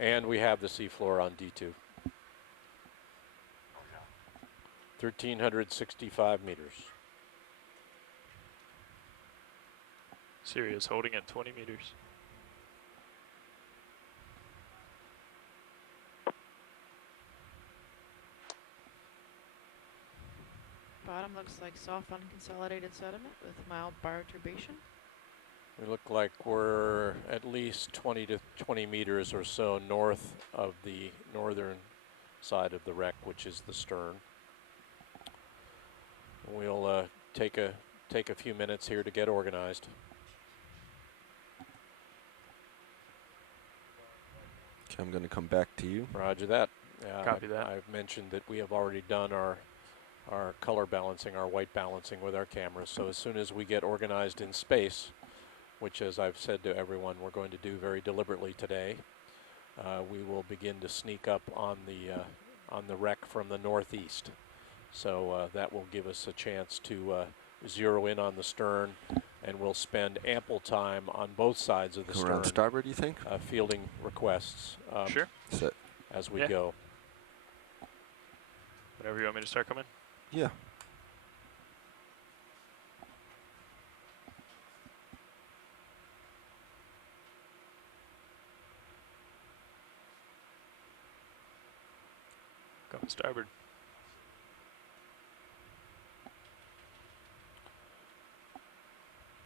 And we have the seafloor on D2. 1,365 meters. Sirius holding at 20 meters. Bottom looks like soft unconsolidated sediment with mild bioturbation. We look like we're at least 20 to 20 meters or so north of the northern side of the wreck, which is the stern. We'll take a few minutes here to get organized. Okay, I'm going to come back to you. Roger that. Copy that. I've mentioned that we have already done our color balancing, our white balancing with our cameras. So as soon as we get organized in space, which as I've said to everyone, we're going to do very deliberately today, we will begin to sneak up on the wreck from the northeast. So that will give us a chance to zero in on the stern, and we'll spend ample time on both sides of the Come stern. around starboard, you think? Fielding requests Sure. Set. as we Yeah. go. Whenever you want me to start coming. Yeah. Coming starboard.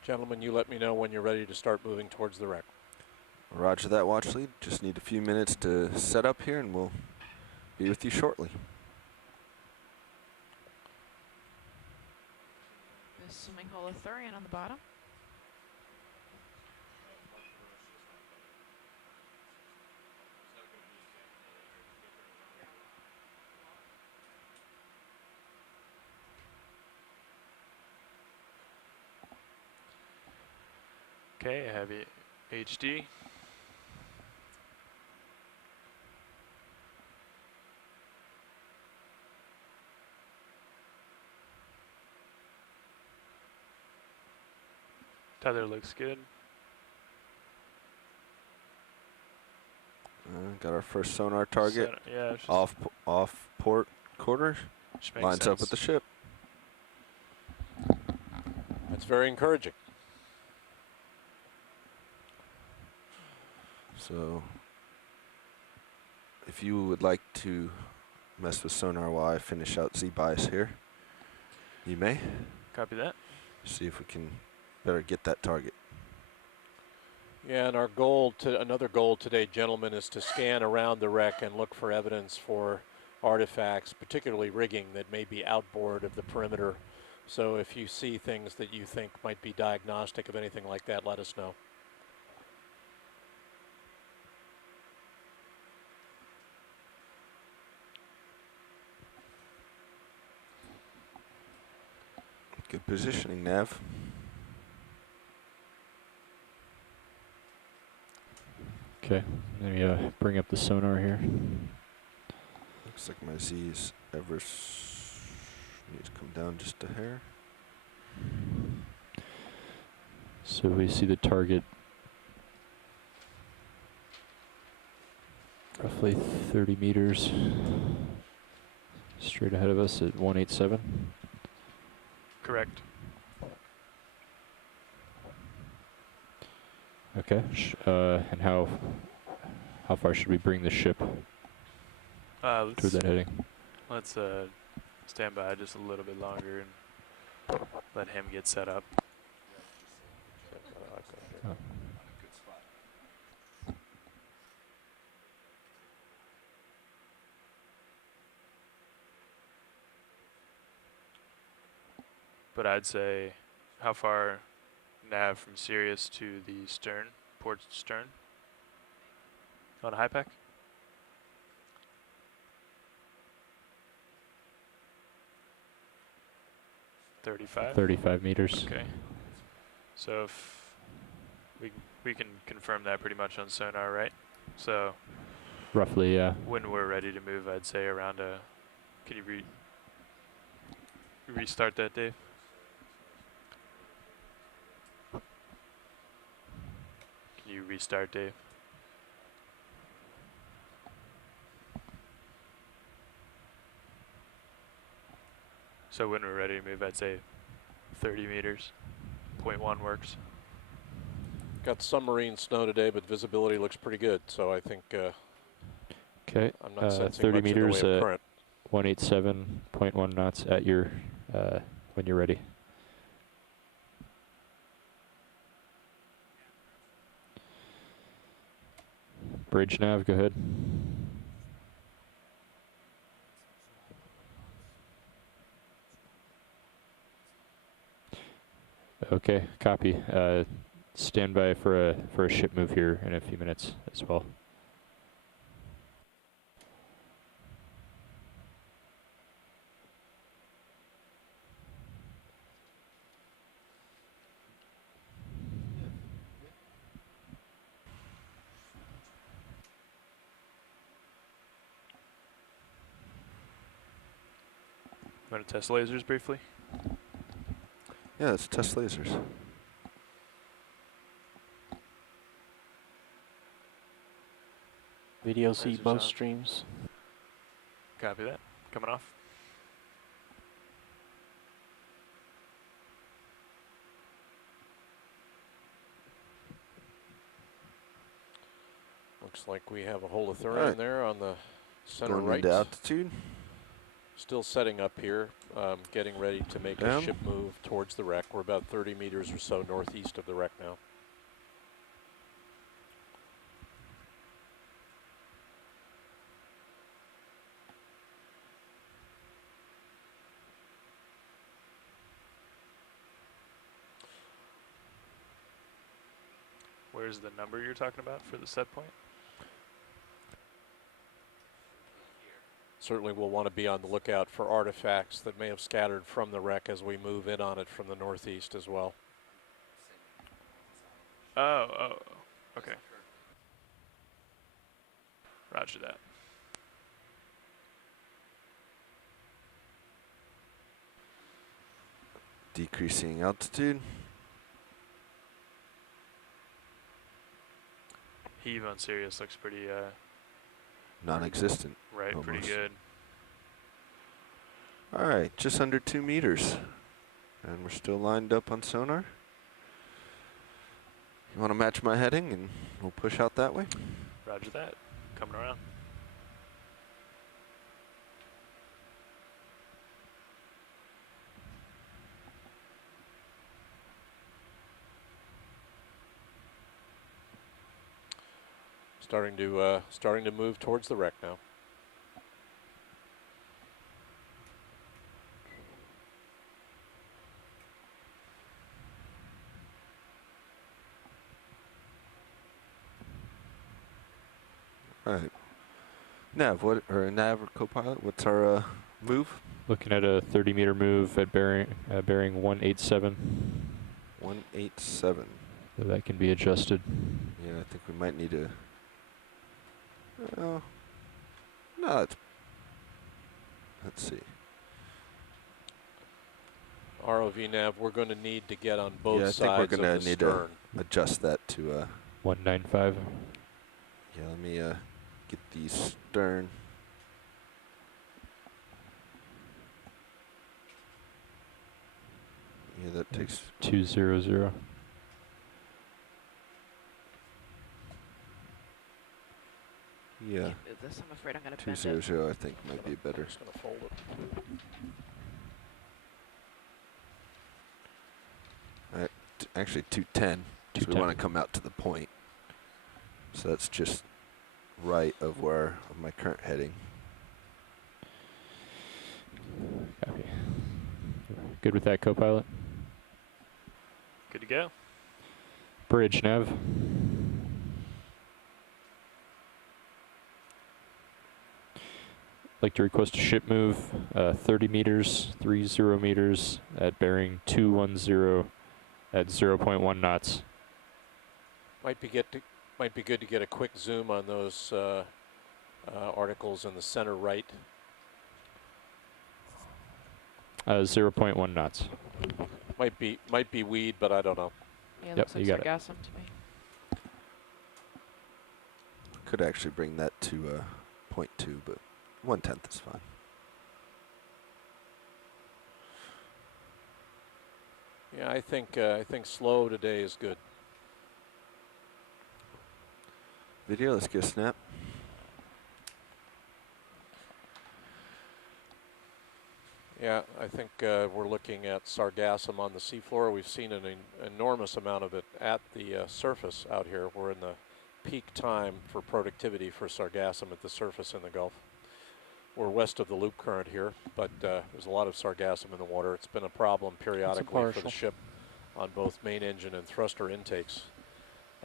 Gentlemen, you let me know when you're ready to start moving towards the wreck. Roger that, watch lead. Just need a few minutes to set up here, and we'll be with you shortly. There's swimming hole Arthurian on the bottom. Okay, I have HD. Tether looks good. Got our first sonar target. Yeah, Off port quarter. which makes Lines sense. up with the ship. That's very encouraging. So if you would like to mess with sonar while I finish out Z-bias here, you may. Copy that. See if we can better get that target. Yeah, and our another goal today, gentlemen, is to scan around the wreck and look for evidence for artifacts, particularly rigging that may be outboard of the perimeter. So if you see things that you think might be diagnostic of anything like that, let us know. Good positioning, Nav. Okay, let me bring up the sonar here. Looks like my Z is needs to come down just a hair. So we see the target roughly 30 meters straight ahead of us at 187. Correct. Okay, and how far should we bring the ship toward Let's that heading? stand by just a little bit longer and let him get set up. Oh. But I'd say, how far nav from Sirius to the stern, port stern? On a high pack? $35? 35 meters. Okay. So if we can confirm that pretty much on sonar, right? So Roughly, yeah. when we're ready to move, I'd say around can you restart that, Dave? Can you restart, Dave? So when we're ready to move, I'd say 30 meters. 0.1 works. Got some marine snow today, but visibility looks pretty good. So I think Okay. I'm not sensing 30 much in the way meters of at current. 187.1 knots at your when you're ready. Bridge nav, go ahead. Okay, copy. Stand by for a ship move here in a few minutes as well. Want to test lasers briefly? Yeah, let's test lasers. Video see Lasers both on. streams. Copy that. Coming off. Looks like we have a holothurin Alright. there on the center Going right. into altitude. Still setting up here, getting ready to make Down. a ship move towards the wreck. We're about 30 meters or so northeast of the wreck now. Where's the number you're talking about for the set point? Certainly we'll want to be on the lookout for artifacts that may have scattered from the wreck as we move in on it from the northeast as well. Oh, okay. Roger that. Decreasing altitude. Heave on Sirius looks pretty, Non-existent. right, pretty Almost. good. Alright, just under 2 meters. And we're still lined up on sonar. You want to match my heading and we'll push out that way? Roger that. Coming around. Starting to move towards the wreck now. Alright. Nav, or Nav or Copilot, what's our move? Looking at a 30 meter move at bearing 187. 187. So that can be adjusted. Yeah, I think we might need to. No, let's see. ROV nav, we're going to need to get on both Yeah, I think sides we're of gonna the need stern. to adjust that to 195. yeah, let me get the stern. Yeah, that takes 200. yeah. Can't move this. I'm afraid I'm going to bend it. 200 I think might be better. Just going to fold it. Actually 210. So we 210. want to come out to the point. So that's just right of my current heading. Copy. Good with that, Copilot? Good to go. Bridge nav. Like to request a ship move, 30 meters, 30 meters at bearing 210 at 0.1 knots. Might be good to get a quick zoom on those articles in the center right. 0.1 knots. Might be weed, but I don't know. Yeah, Yep, looks like you got it. sargassum to me. Could actually bring that to 0.2, but 1/10 is fine. Yeah, I think slow today is good. Video, let's get a snap. Yeah, I think we're looking at sargassum on the seafloor. We've seen an enormous amount of it at the surface out here. We're in the peak time for productivity for sargassum at the surface in the Gulf. We're west of the loop current here, but there's a lot of sargassum in the water. It's been a problem periodically for the ship on both main engine and thruster intakes,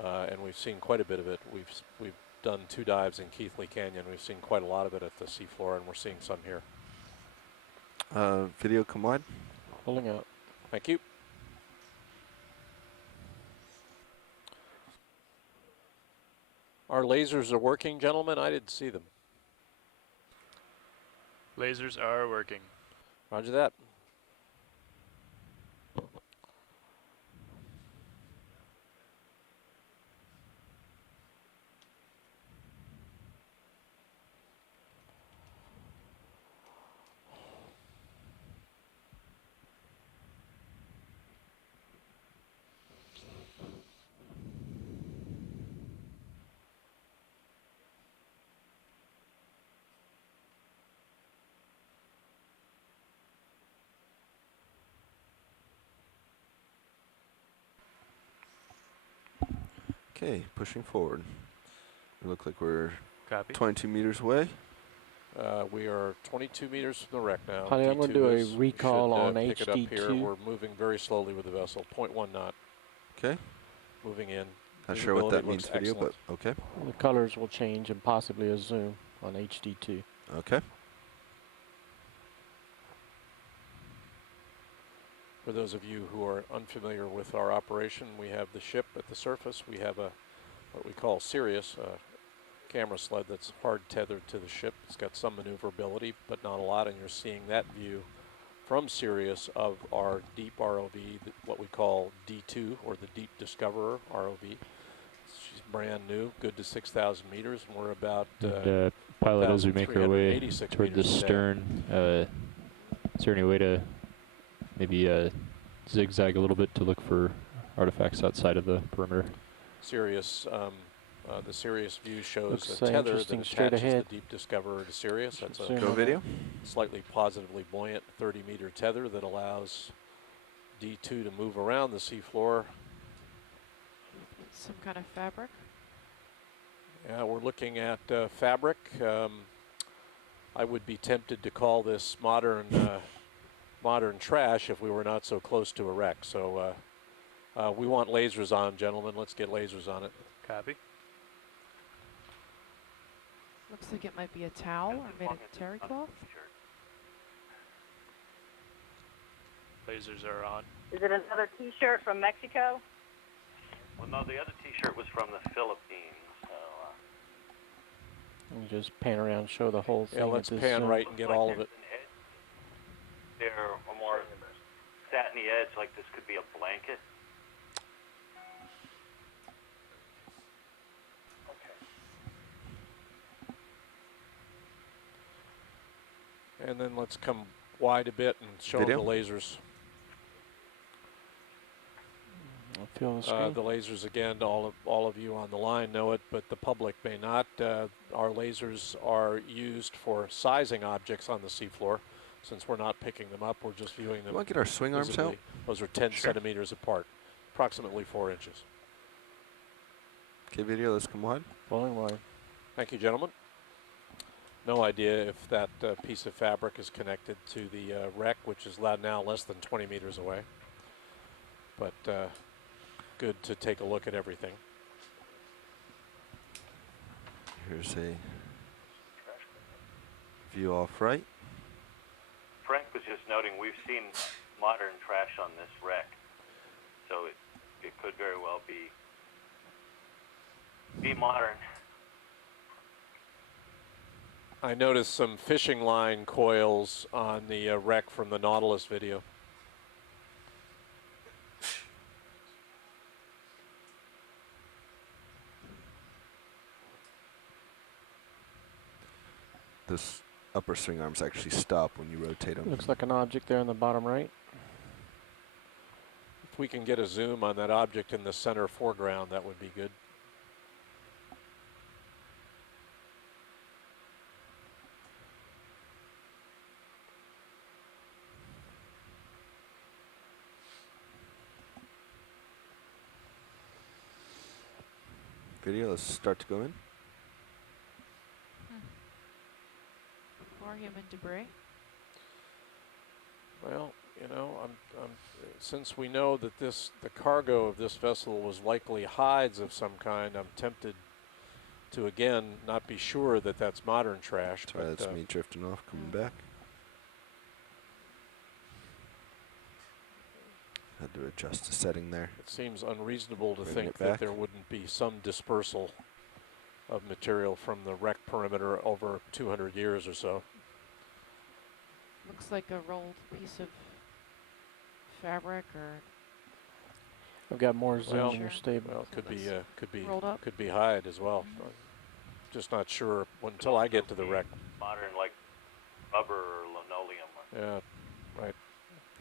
and we've seen quite a bit of it. We've done 2 dives in Keithley Canyon. We've seen quite a lot of it at the seafloor, and we're seeing some here. Video, come wide. Pulling out. Thank you. Our lasers are working, gentlemen. I didn't see them. Lasers are working. Roger that. Okay, pushing forward. We look like we're Copy. 22 meters away. We are 22 meters from the wreck now. Honey, I'm going to D2 do a is- recall should, on pick it up here. HD2. We're moving very slowly with the vessel. 0.1 knot. Okay. Moving in. Not sure what Visibility that means, looks video, excellent. but okay. The colors will change and possibly a zoom on HD2. Okay. For those of you who are unfamiliar with our operation, we have the ship at the surface. We have a what we call Sirius, a camera sled that's hard tethered to the ship. It's got some maneuverability, but not a lot, and you're seeing that view from Sirius of our deep ROV, what we call D2, or the Deep Discoverer ROV. She's brand new, good to 6,000 meters, and we're about And pilot, as we make our way 1,386 toward the meters today. stern, is there any way to maybe zigzag a little bit to look for artifacts outside of the perimeter? Sirius, the Sirius view shows Looks a tether that interesting straight attaches ahead. the Deep Discoverer to Sirius. That's Zoom a Go on video. slightly positively buoyant 30-meter tether that allows D2 to move around the seafloor. Some kind of fabric. Yeah, we're looking at fabric. I would be tempted to call this modern modern trash if we were not so close to a wreck. So we want lasers on, gentlemen. Let's get lasers on it. Copy. Looks like it might be a towel or made of terry cloth. Lasers are on. Is it another T-shirt from Mexico? Well, no, the other T-shirt was from the Philippines. So, And just pan around and show the whole thing. Yeah, at let's this pan zoom. right and get all of it. they're a more satiny edge, like this could be a blanket. And then let's come wide a bit and show Video? the lasers. I'll feel the screen. The lasers, again, all of you on the line know it, but the public may not. Our lasers are used for sizing objects on the seafloor. Since we're not picking them up, we're just viewing You them want to get our swing arms out? visibly. Those are 10 centimeters apart, approximately 4 inches. Okay, video, let's come wide. Pulling wide. Thank you, gentlemen. No idea if that piece of fabric is connected to the wreck, which is now less than 20 meters away. But good to take a look at everything. Here's a view off right. Frank was just noting we've seen modern trash on this wreck, so it could very well be modern. I noticed some fishing line coils on the wreck from the Nautilus video. This upper swing arms actually stop when you rotate them. Looks like an object there in the bottom right. If we can get a zoom on that object in the center foreground, that would be good. Video, let's start to go in. More human debris. Well, you know, since we know that the cargo of this vessel was likely hides of some kind, I'm tempted to again not be sure that that's modern trash. Sorry, but, that's me drifting off, coming back. Had to adjust the setting there. It seems unreasonable to Bring think it that back. there wouldn't be some dispersal of material from the wreck perimeter over 200 years or so. Looks like a rolled piece of fabric or I've got more zoom Well, in your Sure. stable. Well, rolled up. could be hide as well. I'm just not sure until I get to the wreck. Modern, like rubber or linoleum. Yeah, right.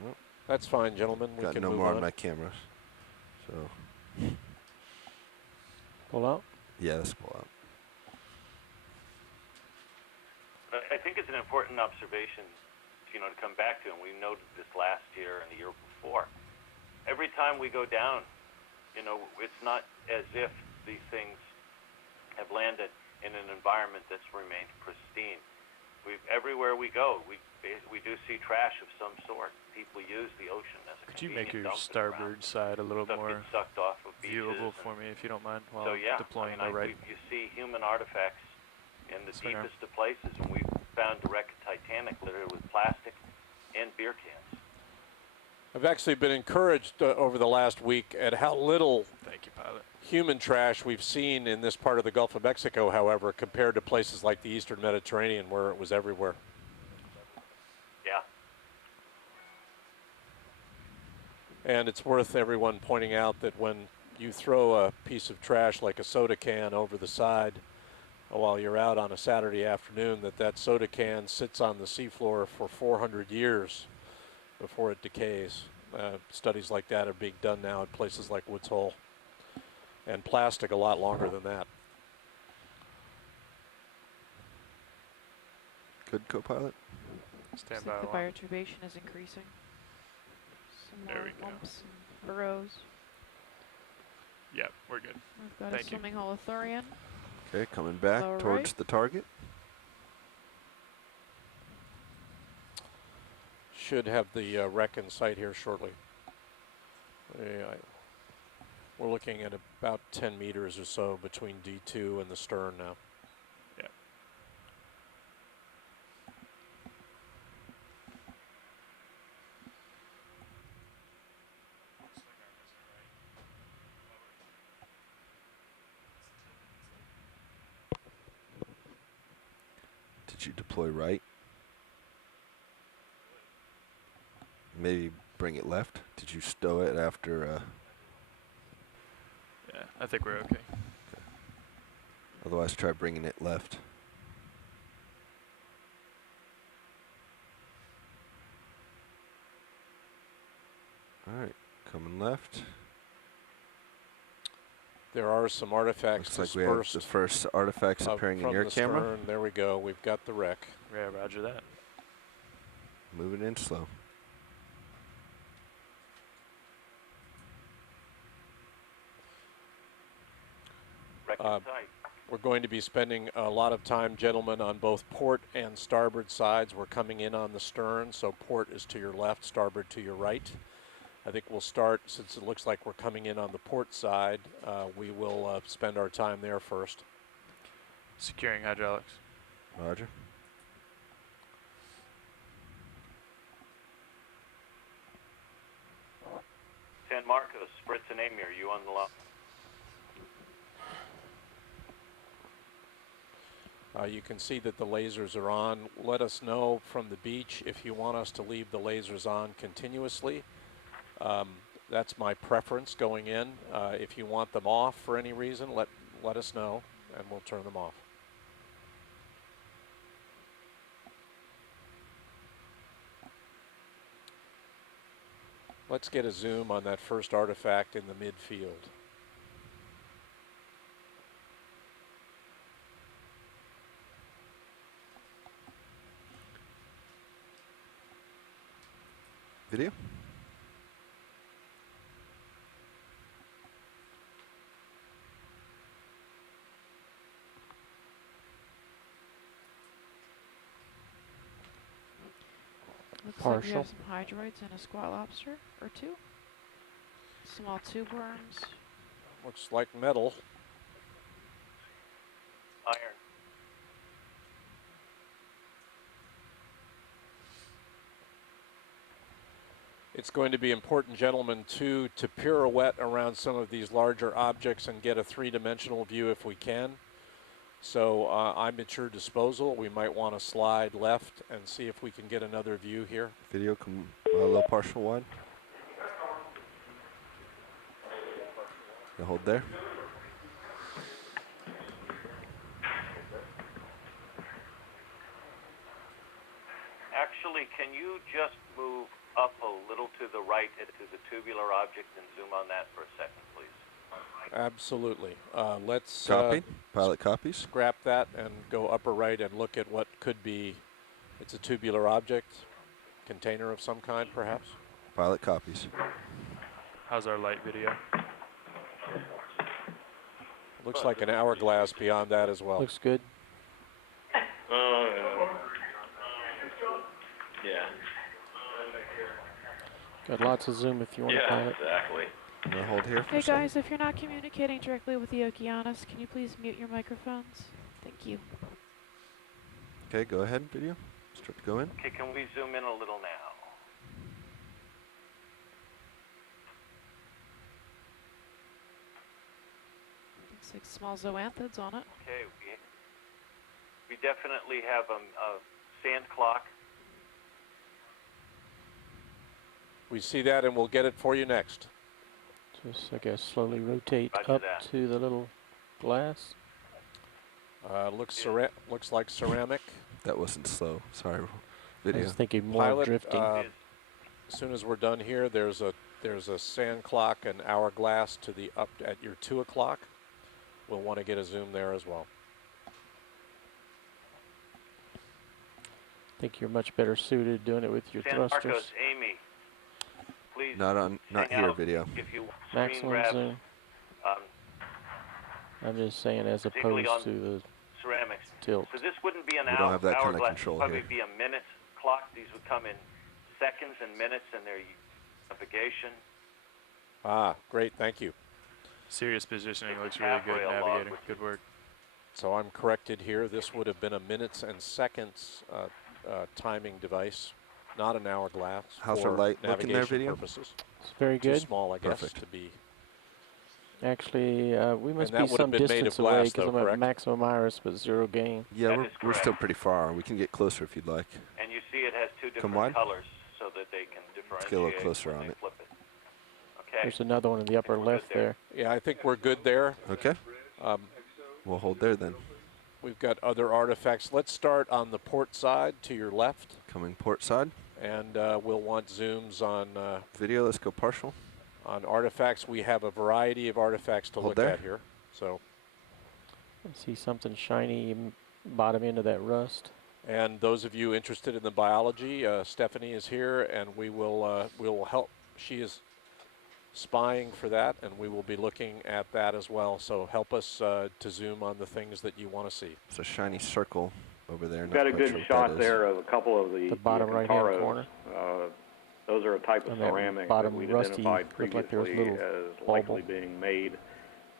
Well, That's fine, gentlemen. We got can no move more on. on my cameras. So, Pull out. yeah, let's pull out. I think it's an important observation, you know, to come back to, and we noted this last year and the year before. Every time we go down, you know, it's not as if these things have landed in an environment that's remained pristine. Everywhere we go, we do see trash of some sort. People use the ocean as a Could you make convenient your dumping ground. starboard side a little Stuff more gets sucked off of beaches. viewable and for me, if you don't mind, while so yeah, deploying I the right? mean, you see human artifacts in the Swing arm. deepest of places, and we've found the wreck of Titanic littered with plastic and beer cans. I've actually been encouraged over the last week at how little Thank you, pilot. human trash we've seen in this part of the Gulf of Mexico, however, compared to places like the Eastern Mediterranean where it was everywhere. Yeah. And it's worth everyone pointing out that when you throw a piece of trash like a soda can over the side while you're out on a Saturday afternoon, that soda can sits on the seafloor for 400 years before it decays. Studies like that are being done now at places like Woods Hole. And plastic a lot longer than that. Good, co-pilot. Stand Looks by. like the Alarm. bioturbation has increasing. Some There more we go. lumps and burrows. Yep, we're good. We've got Thank a you. swimming hole of thorium. Okay, coming back Lower towards right. the target. Should have the wreck in sight here shortly. We're looking at about 10 meters or so between D2 and the stern now. Yeah. Did you deploy right? Maybe bring it left. Did you stow it after? Yeah, I think we're okay. Otherwise, try bringing it left. All right, coming left. There are some artifacts Looks like we have the dispersed first artifacts appearing in from your the camera. stern. There we go. We've got the wreck. Yeah, roger that. Moving in slow. Wreck in sight. We're going to be spending a lot of time, gentlemen, on both port and starboard sides. We're coming in on the stern, so port is to your left, starboard to your right. I think we'll start, since it looks like we're coming in on the port side, we will spend our time there first. Securing hydraulics. Roger. San Marcos, Fritz and Amy, are you on the line? You can see that the lasers are on. Let us know from the beach if you want us to leave the lasers on continuously. That's my preference going in. If you want them off for any reason, let us know and we'll turn them off. Let's get a zoom on that first artifact in the midfield. Video? Looks like we Partial. have some hydroids and a squat lobster or two. Small tube worms. Looks like metal. Iron. It's going to be important, gentlemen, too, to pirouette around some of these larger objects and get a three-dimensional view if we can. So I'm at your disposal. We might want to slide left and see if we can get another view here. Video, come a little partial wide. You hold there. Actually, can you just move up a little to the right to the tubular object and zoom on that for a second, please? Absolutely. Let's Copy. Pilot copies. scrap that and go upper right and look at what could be. It's a tubular object, container of some kind, perhaps. Pilot copies. How's our light video? Looks like an hourglass beyond that as well. Looks good. Yeah. Got lots of zoom if you want to pilot. Exactly. I'm gonna hold here for Hey a second. guys, if you're not communicating directly with the Okeanos, can you please mute your microphones? Thank you. Okay, go ahead, video. Start to go in. Okay, can we zoom in a little now? Looks like small zoanthids on it. Okay, we definitely have a sand clock. We see that and we'll get it for you next. Just, I guess, slowly rotate Roger up that. to the little glass. Looks like ceramic. That wasn't slow. Sorry. I Video. was thinking more Pilot, drifting. As soon as we're done here, there's a sand clock and hourglass to the up at your 2 o'clock. We'll want to get a zoom there as well. I think you're much better suited doing it with your San thrusters. Marcos, Amy, please. Not hang here, out video. If you screen Maximum grab zoom. um, I'm just saying as particularly opposed on to the ceramics. tilt. So this wouldn't be an We don't have that kind of hourglass. control Probably here. be a minute clock. These would come in seconds and minutes, and their navigation. Ah, great, thank you. Serious positioning looks really good, Halfway along navigator. with Good work. So I'm corrected here. This would have been a minutes and seconds timing device, not an hourglass. How's for our light looking there, navigation video? purposes. It's very Too good. small, I guess, Perfect. to be. Actually, we must that be would have some been made distance of away glass, because though, I'm at correct? maximum iris but zero gain. Yeah, That we're is still correct. pretty far. We can get closer if you'd like. And you see it has two Come different wide. colors so that they can differentiate. get a little closer when on they it. Flip it. Okay. There's another one in the upper we're good left there. there. Yeah, I think we're good there. Okay. We'll hold there then. We've got other artifacts. Let's start on the port side to your left, Coming port side. and we'll want zooms on Video, let's go partial. artifacts. We have a variety of artifacts to Hold look there. at here. So, I see something shiny bottom end of that rust. and those of you interested in the biology, Stephanie is here, and we will help. She is spying for that, and we will be looking at that as well. So help us to zoom on the things that you want to see. It's a shiny circle over there. We've got a Not quite good sure what shot that is. there of a couple of the bottom right-hand Cantaros. corner. Those are a type of And that ceramic bottom that we'd rusty identified looked like there was previously little as likely bulb. being made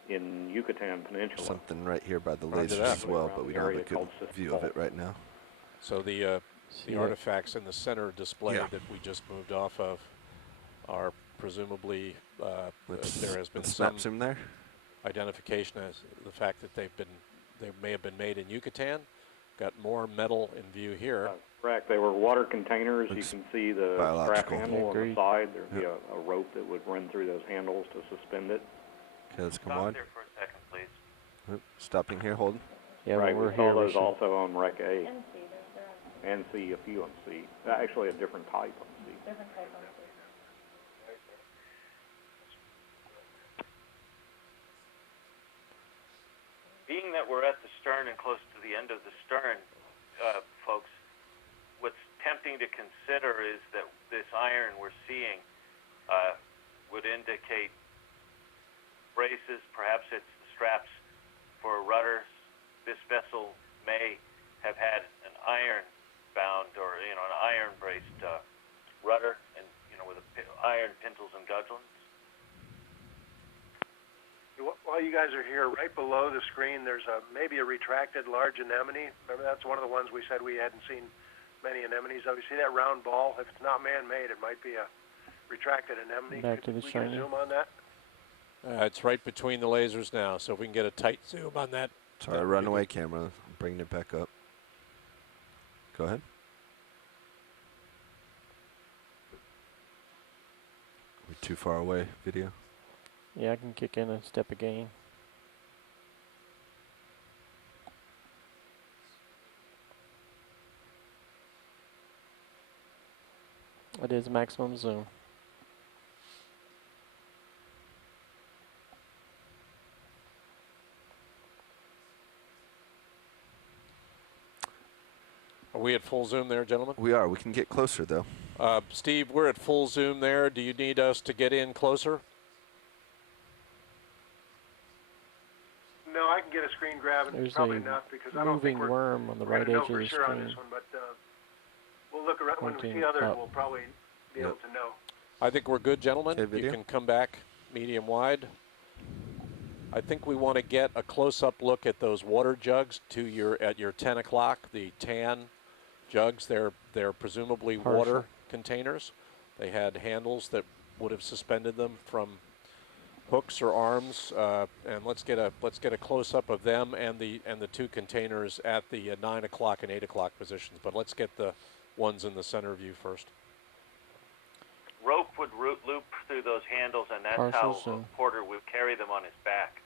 in Yucatan Peninsula. Something right here by the Roger lasers that. as well, Around but we the don't have a area good called view of it Citadel. right now. So the See the it? artifacts in the center display Yeah. that we just moved off of are presumably Let's, there has been let's some snap zoom there. identification as the fact that they may have been made in Yucatan. Got more metal in view here. Correct. They were water containers. Looks You can see the strap biological. handle on the Agreed. side. There'd be Yep. a rope that would run through those handles to suspend it. Okay, let's come Stop wide. there for a second, please. Oop, stopping here, holding. Yeah, right. when we're We here, saw we those should. also on Rec A. And C, a few on C. Actually, a different type on C. that we're at the stern and close to the end of the stern, folks, what's tempting to consider is that this iron we're seeing would indicate braces, perhaps it's the straps for a rudder. This vessel may have had an iron-bound or, an iron-braced rudder and, with iron pintles and gudgeons. While you guys are here, right below the screen, there's maybe a retracted large anemone. Remember, that's one of the ones we said we hadn't seen many anemones of. You see that round ball? If it's not man-made, it might be a retracted anemone. Back to the we shiny. can zoom on that? It's right between the lasers now, so if we can get a tight zoom on that. Sorry, runaway camera. I'm bringing it back up. Go ahead. We're too far away, video. Yeah, I can kick in a step of gain. It is maximum zoom. Are we at full zoom there, gentlemen? We are. We can get closer, though. Steve, we're at full zoom there. Do you need us to get in closer? No, I can get a screen grab, and There's it's probably a enough because I don't think moving worm on the we're right gonna know edge of for the sure on screen. this one, but we'll look around. When we Pointing see others, up. we'll probably be able to know. I think we're good, gentlemen. Okay, You video. can come back medium wide. I think we want to get a close-up look at those water jugs at your 10 o'clock, the tan jugs. They're presumably water Partial. containers. They had handles that would have suspended them from hooks or arms, and let's get a close-up of them and the two containers at the 9 o'clock and 8 o'clock positions. But let's get the ones in the center view first. Rope would loop through those handles, and that's Partial how zoom. a porter would carry them on his back.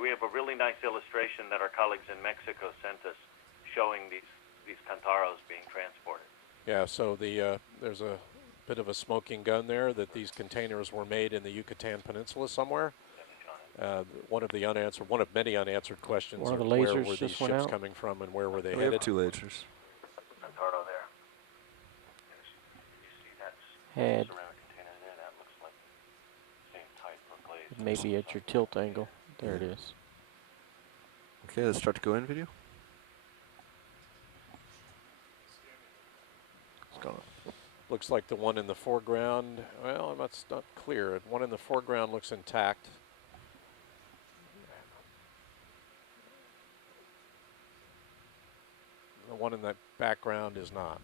We have a really nice illustration that our colleagues in Mexico sent us showing these cantaros being transported. Yeah, so there's a bit of a smoking gun there that these containers were made in the Yucatan Peninsula somewhere. One of many unanswered questions One of are the where lasers were these just went ships out. coming from and where were they We have headed? 2 lasers. Cantaro there. You see that Head. ceramic container there? That looks like the same type of blade. It may be at your tilt angle. There it is. Okay, let's start to go in, video. It's gone. Looks like the one in the foreground, well, that's not clear. The one in the foreground looks intact. The one in the background is not.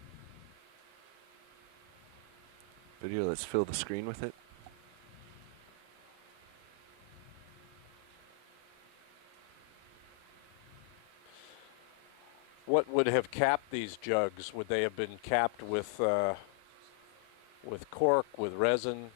Video, let's fill the screen with it. What would have capped these jugs? Would they have been capped with cork, with resin?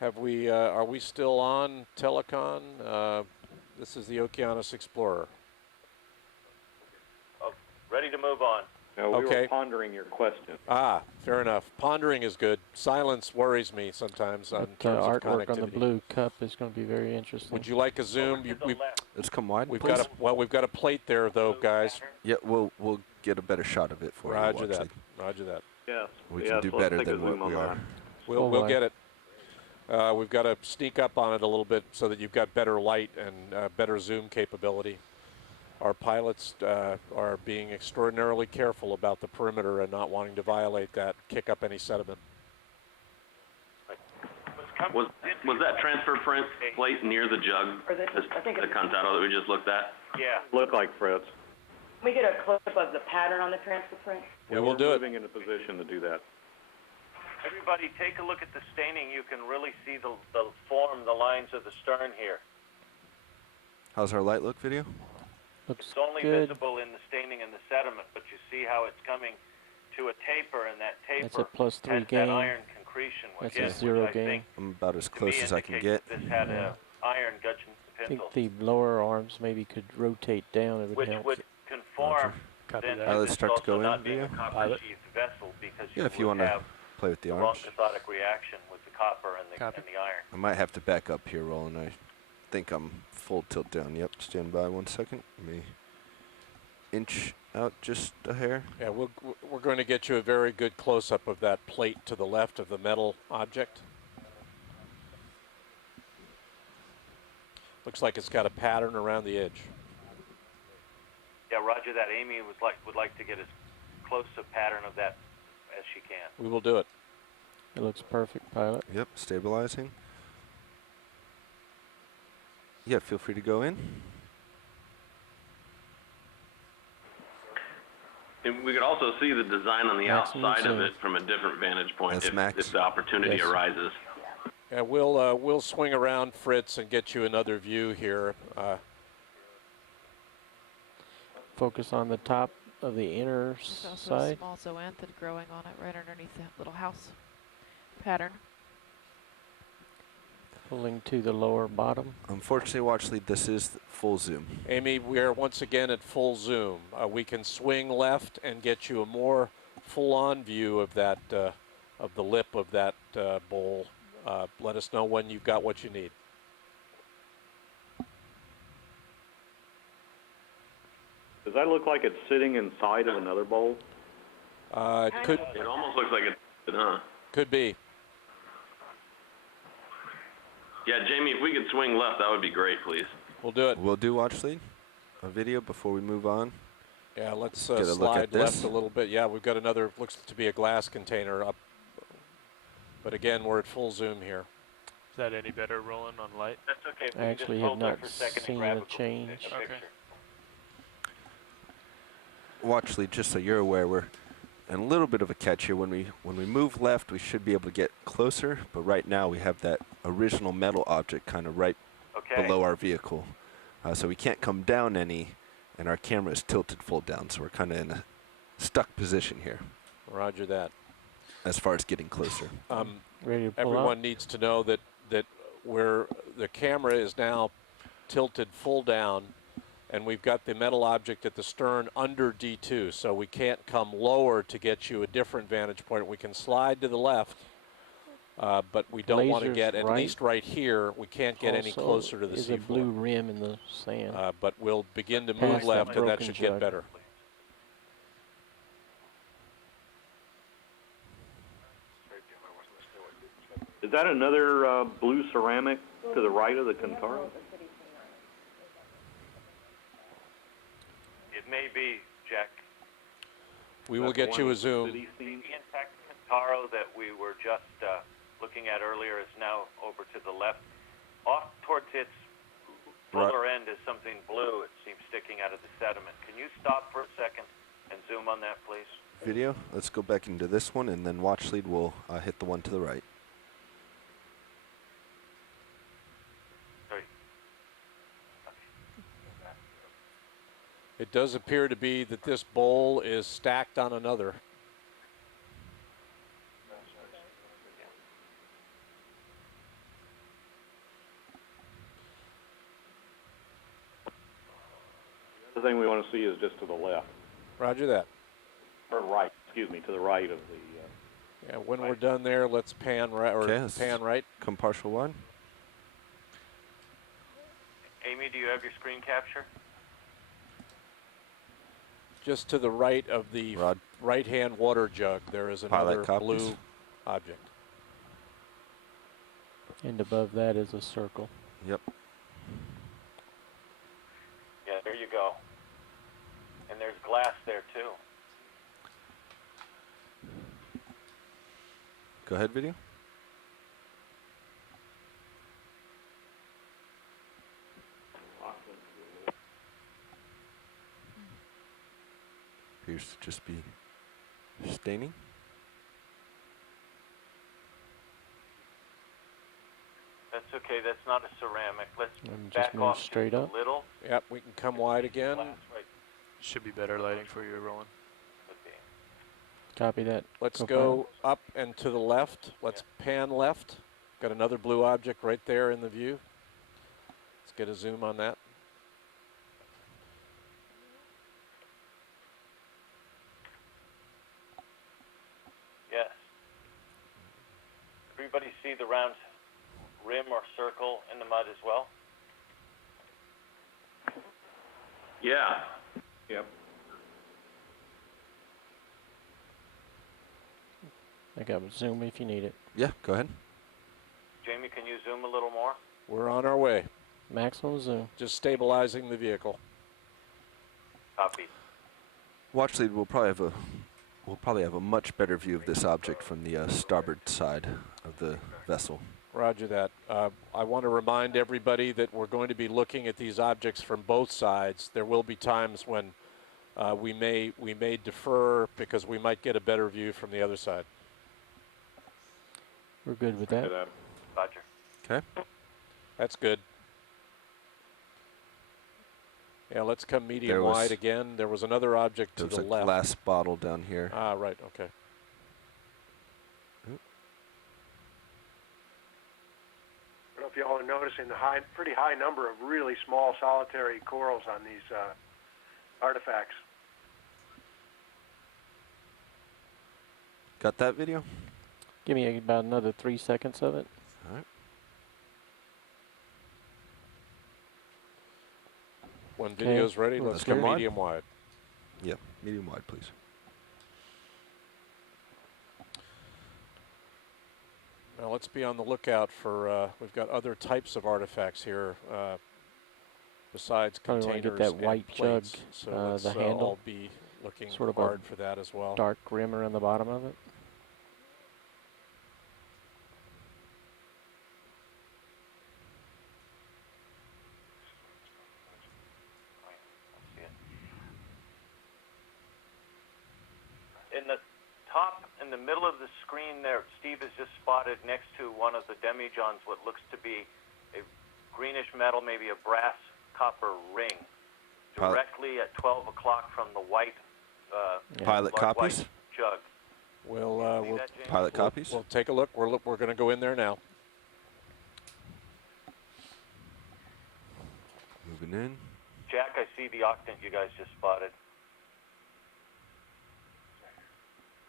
Are we still on Telecon? This is the Okeanos Explorer. Ready to move on. No, we Okay. were pondering your question. Fair enough. Pondering is good. Silence worries me sometimes in That terms of artwork on the connectivity. blue cup is going to be very interesting. Would you like a zoom? To the left. Let's come wide, We've please. got a plate there though, guys. Yeah, we'll get a better shot of it for Roger you. that. Actually. Roger that. Yes. We yes, can do let's better take a than what zoom on we are. that. We'll Full get it. We've got to sneak up on it a little bit so that you've got better light and better zoom capability. Our pilots are being extraordinarily careful about the perimeter and not wanting to violate that, kick up any sediment. Was that transfer print plate near the jug, the Cantaro that we just looked at? Yeah. Look like Fred's. Can we get a close up of the pattern on the transfer print? We will do it. Moving into position to do that. Everybody, take a look at the staining. You can really see the form, the lines of the stern here. How's our light look, video? Looks It's only good. visible in the staining and the sediment, but you see how it's coming to a taper, and that taper That's a +3 has gain. that iron concretion, That's which a is, 0 which I gain. think I'm about as to me close as I can indicates get. this had Yeah. a iron I pintle, think the lower arms maybe could rotate down. It would which help. would conform Copy then that. to Let's this start to also go not in, being a Rio. copper-sheathed vessel because Yeah, you if you would want to have play with the the long arms. cathodic reaction with the copper and the Copy. iron. I might have to back up here, Roland. I think I'm full tilt down. Yep, stand by 1 second. Let me inch out just a hair. Yeah, we're going to get you a very good close-up of that plate to the left of the metal object. Looks like it's got a pattern around the edge. Yeah, roger that. Amy would like to get as close a pattern of that as she can. We will do it. It looks perfect, pilot. Yep, stabilizing. Yeah, feel free to go in. And we could also see the design on the Maximum outside of zoom. it from a different vantage point That's max. if the opportunity Yes. arises. Yeah, we'll swing around, Fritz, and get you another view here. Focus on the top of the inner There's also a side. small zoanthid growing on it right underneath that little house pattern. Pulling to the lower bottom. Unfortunately, watch lead, this is full zoom. Amy, we are once again at full zoom. We can swing left and get you a more full-on view of that, of the lip of that bowl. Let us know when you've got what you need. Does that look like it's sitting inside of another bowl? It could It almost looks like it, huh? could be. Yeah, Jamie, if we could swing left, that would be great, please. We'll do it. We'll do watch lead, a video before we move on. Yeah, let's Get a look slide at this. left a little bit. Yeah, we've got another, looks to be a glass container up. But again, we're at full zoom here. Is that any better, Roland, on light? That's okay. If we I can just actually hold have there not for a second and seen grab a change. picture. Okay. Watch lead, just so you're aware, we're in a little bit of a catch here. When we move left, we should be able to get closer, but right now we have that original metal object kind of right Okay. below our vehicle. So we can't come down any, and our camera is tilted full down, so we're kind of in a stuck position here Roger that. as far as getting closer. Ready to pull Everyone out? needs to know that where the camera is now tilted full down, and we've got the metal object at the stern under D2, so we can't come lower to get you a different vantage point. We can slide to the left, but we don't want to Lasers get, at right. least right here, we can't get any Also closer to the is a seafloor. blue rim in the sand. But we'll begin to Past move that left, and that broken should get jug. better. Is that another blue ceramic to the right of the Kantaro? It may be, Jack. We will That's get you one a zoom. city The theme? intact Kantaro that we were just looking at earlier is now over to the left. Off towards its fuller end is something blue, it seems, sticking out of the sediment. Can you stop for a second and zoom on that, please? Video, let's go back into this one, and then watch lead will hit the one to the right. Sorry. It does appear to be that this bowl is stacked on another. The thing we want to see is just to the left, Roger that. or right, excuse me, to the right of the, Yeah, when we're done there, let's pan right, or Okay, let's pan right. come partial wide. Amy, do you have your screen capture? Just to the right of the Rod. right-hand water jug, there is Pilot another copies. blue object. And above that is a circle. Yep. Yeah, there you go. And there's glass there, too. Go ahead, video. Appears to just be staining. That's okay, that's not a ceramic. Let's And just back move off straight just up. a little. Yep, we can come wide again. Glass right Should be better lighting for you, Roland. would be. Copy that. Let's Go go up and to the left. Let's pan left. Got another blue object right there in the view. Let's get a zoom on that. Yes. Everybody see the round rim or circle in the mud as well? Yeah. Yep. I got zoom if you need it. Yeah, go ahead. Jamie, can you zoom a little more? We're on our way. Maximum zoom. Just stabilizing the vehicle. Copy. Watch lead. We'll probably have a much better view of this object from the starboard side of the vessel. Roger that. I want to remind everybody that we're going to be looking at these objects from both sides. There will be times when we may defer because we might get a better view from the other side. We're good with that. Roger. Okay. That's good. Yeah, let's come medium There was- wide again. There was another object to There's the a left. glass bottle down here. Ah, right. Okay. I don't know if y'all are noticing the pretty high number of really small solitary corals on these artifacts. Got that video? Give me about another 3 seconds of it. All right. When Okay. video's ready, Let's let's go go wide. medium wide. Yeah, medium wide, please. Now let's be on the lookout for, we've got other types of artifacts here besides Probably wanna containers get that and white jug, plates. So the let's handle. all be looking Sort of a hard for that as well. Dark rim around the bottom of it. In the top, in the middle of the screen there, Steve has just spotted next to one of the demijohns what looks to be a greenish metal, maybe a brass copper ring, directly at 12 o'clock from the white Pilot large copies? white jug. We'll, See we'll, that, James? Pilot copies? we'll take a look. We're going to go in there now. Moving in. Jack, I see the octant you guys just spotted.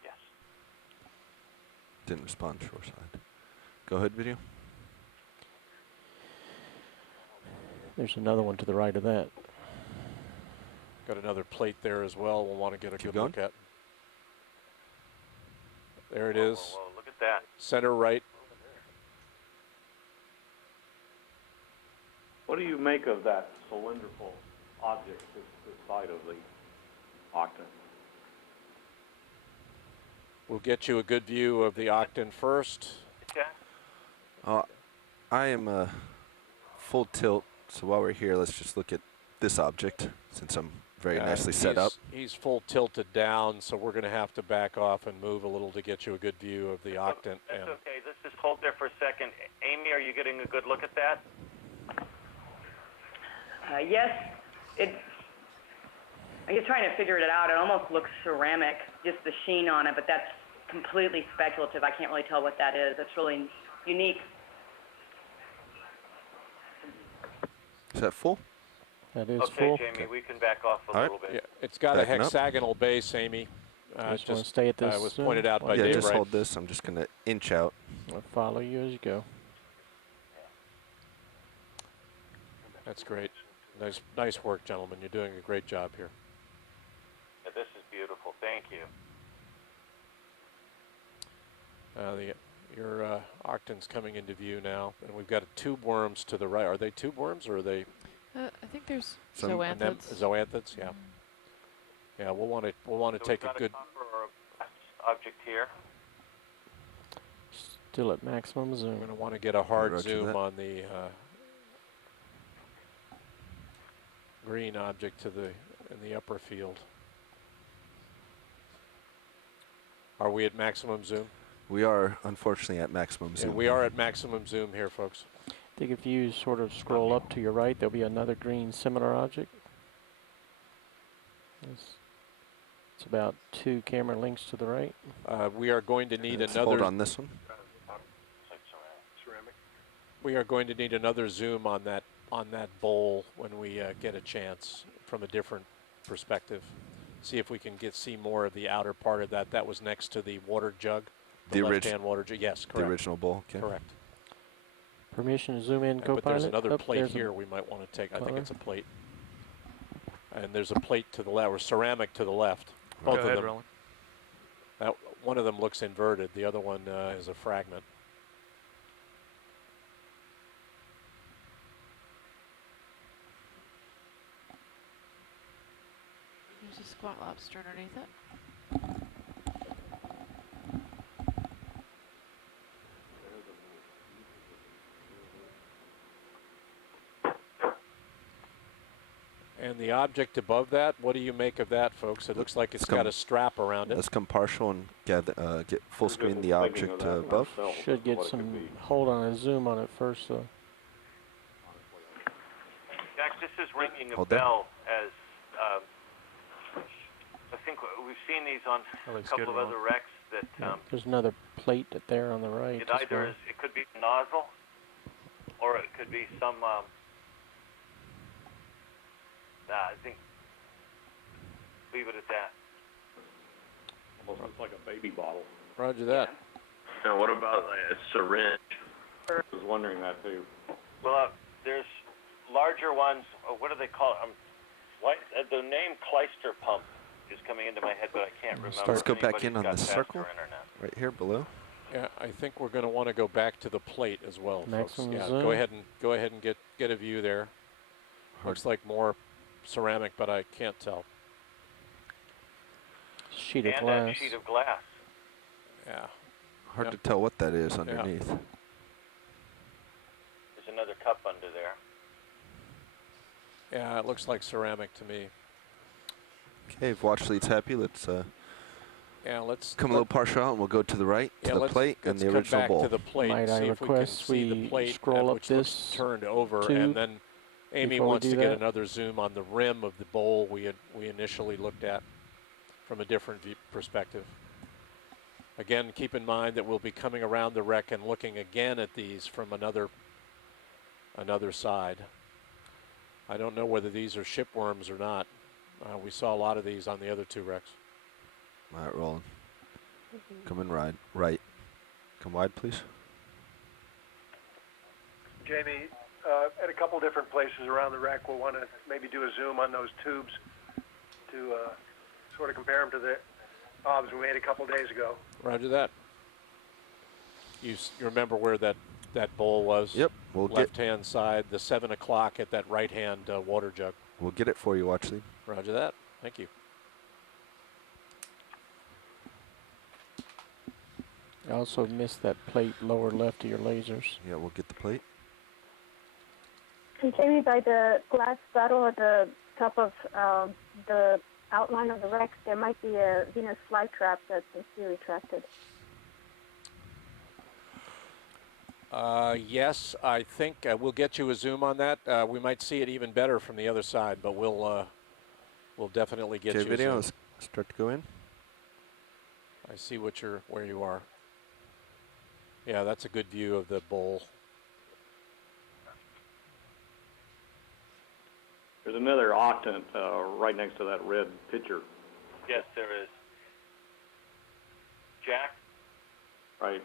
Yes. Didn't respond shore side. Go ahead, video. There's another one to the right of that. Got another plate there as well. We'll want to get a Keep good look going. at. There it Whoa, is. whoa, whoa, look at that. Center right. What do you make of that cylindrical object to the side of the octant? We'll get you a good view of the octant first. Jack? I am full tilt, so while we're here, let's just look at this object, since I'm very nicely set up. He's full tilted down, so we're going to have to back off and move a little to get you a good view of the octant. That's And okay. Let's just hold there for a second. Amy, are you getting a good look at that? Yes, I'm just trying to figure it out. It almost looks ceramic, just the sheen on it, but that's completely speculative. I can't really tell what that is. It's really unique. Is that full? That is Okay, full. Jamie, we can back off a All right. little bit. yeah, it's got a Backing up. hexagonal base, Amy. Just want to stay at this. was pointed out by one Yeah, Dave, there. just right? hold this. I'm just going to inch out. I'll follow you as you go. That's great. Nice work, gentlemen. You're doing a great job here. Yeah, this is beautiful. Thank you. Your octant's coming into view now, and we've got tube worms to the right. Are they tube worms or are they I think there's Some zoanthids. zoanthids? Yeah. Yeah, we'll want to So take we've a got good. copper or a brass object here. Still at maximum We're zoom. going to want to get a hard Roger zoom that. on the green object in the upper field. Are we at maximum zoom? We are, unfortunately, at maximum Yeah, zoom. we are at maximum zoom here, folks. I think if you sort of scroll up to your right, there'll be another green similar object. It's about 2 camera lengths to the right. We are going to need Let's another. hold on this one. Ceramic. We are going to need another zoom on that on that bowl when we get a chance from a different perspective. See if we can see more of the outer part of that. That was next to the water jug, the left-hand water jug. Yes, correct. The original bowl. Okay. Correct. Permission to zoom in, But there's co-pilot. another Oh, plate there's a here we might want to take. I think color. it's a plate. And there's a plate to the left, or ceramic to the left. Both Go of ahead, them. Roland. One of them looks inverted. The other one is a fragment. There's a squat lobster underneath it. And the object above that, what do you make of that, folks? It looks like it's got a strap around it. Let's come partial and get full screen the object above. Should get some hold on a zoom on it first, though. Jack, this is ringing a Hold that. bell as, I think we've seen these on That a looks couple good, of other wrecks that, There's another plate there on the right. it as either well. is, it could be a nozzle, or it could be some, I think, leave it at that. Almost looks like a baby bottle. Roger that. Now, what about a syringe? I was wondering that too. Well, there's larger ones, what do they call it? The name Kleister pump is coming into my head, but I can't remember. Let's go back Anybody's in on got the faster circle. internet. Right here below. Yeah, I think we're going to want to go back to the plate as well, folks. Maximum Yeah, zoom. go ahead and get a view there. Looks like more ceramic, but I can't tell. Sheet of And glass. a sheet of glass. Yeah. Hard Yep. to tell what that is underneath. There's another cup under there. Yeah, it looks like ceramic to me. Okay, if watch lead's happy, let's Yeah, let's come a little partial out and we'll go to the right, to the let's plate and the come original back bowl. to the plate. Might I see if we can request see the we plate, scroll up which looks this turned over, tube and then Amy before we wants do to get that? another zoom on the rim of the bowl we initially looked at from a different perspective. Again, keep in mind that we'll be coming around the wreck and looking again at these from another side. I don't know whether these are shipworms or not. We saw a lot of these on the other two wrecks. All right, Roland. Come in right. Come wide, please. Jamie, at a couple different places around the wreck, we'll want to maybe do a zoom on those tubes to sort of compare them to the obs we made a couple days ago. Roger that. You remember where that bowl was? Yep, we'll left-hand side, the 7 o'clock at that right-hand water jug. We'll get it for you, watch lead. Roger that. Thank you. I also missed that plate lower left of your lasers. Yeah, we'll get the plate. And Jamie, by the glass bottle at the top of the outline of the wreck, there might be a Venus flytrap that needs to be retracted. Yes, I think we'll get you a zoom on that. We might see it even better from the other side, but we'll definitely get you Okay, a video, zoom. let's start to go in. I see where you are. Yeah, that's a good view of the bowl. There's another octant right next to that red pitcher. Yes, there is. Jack? Right.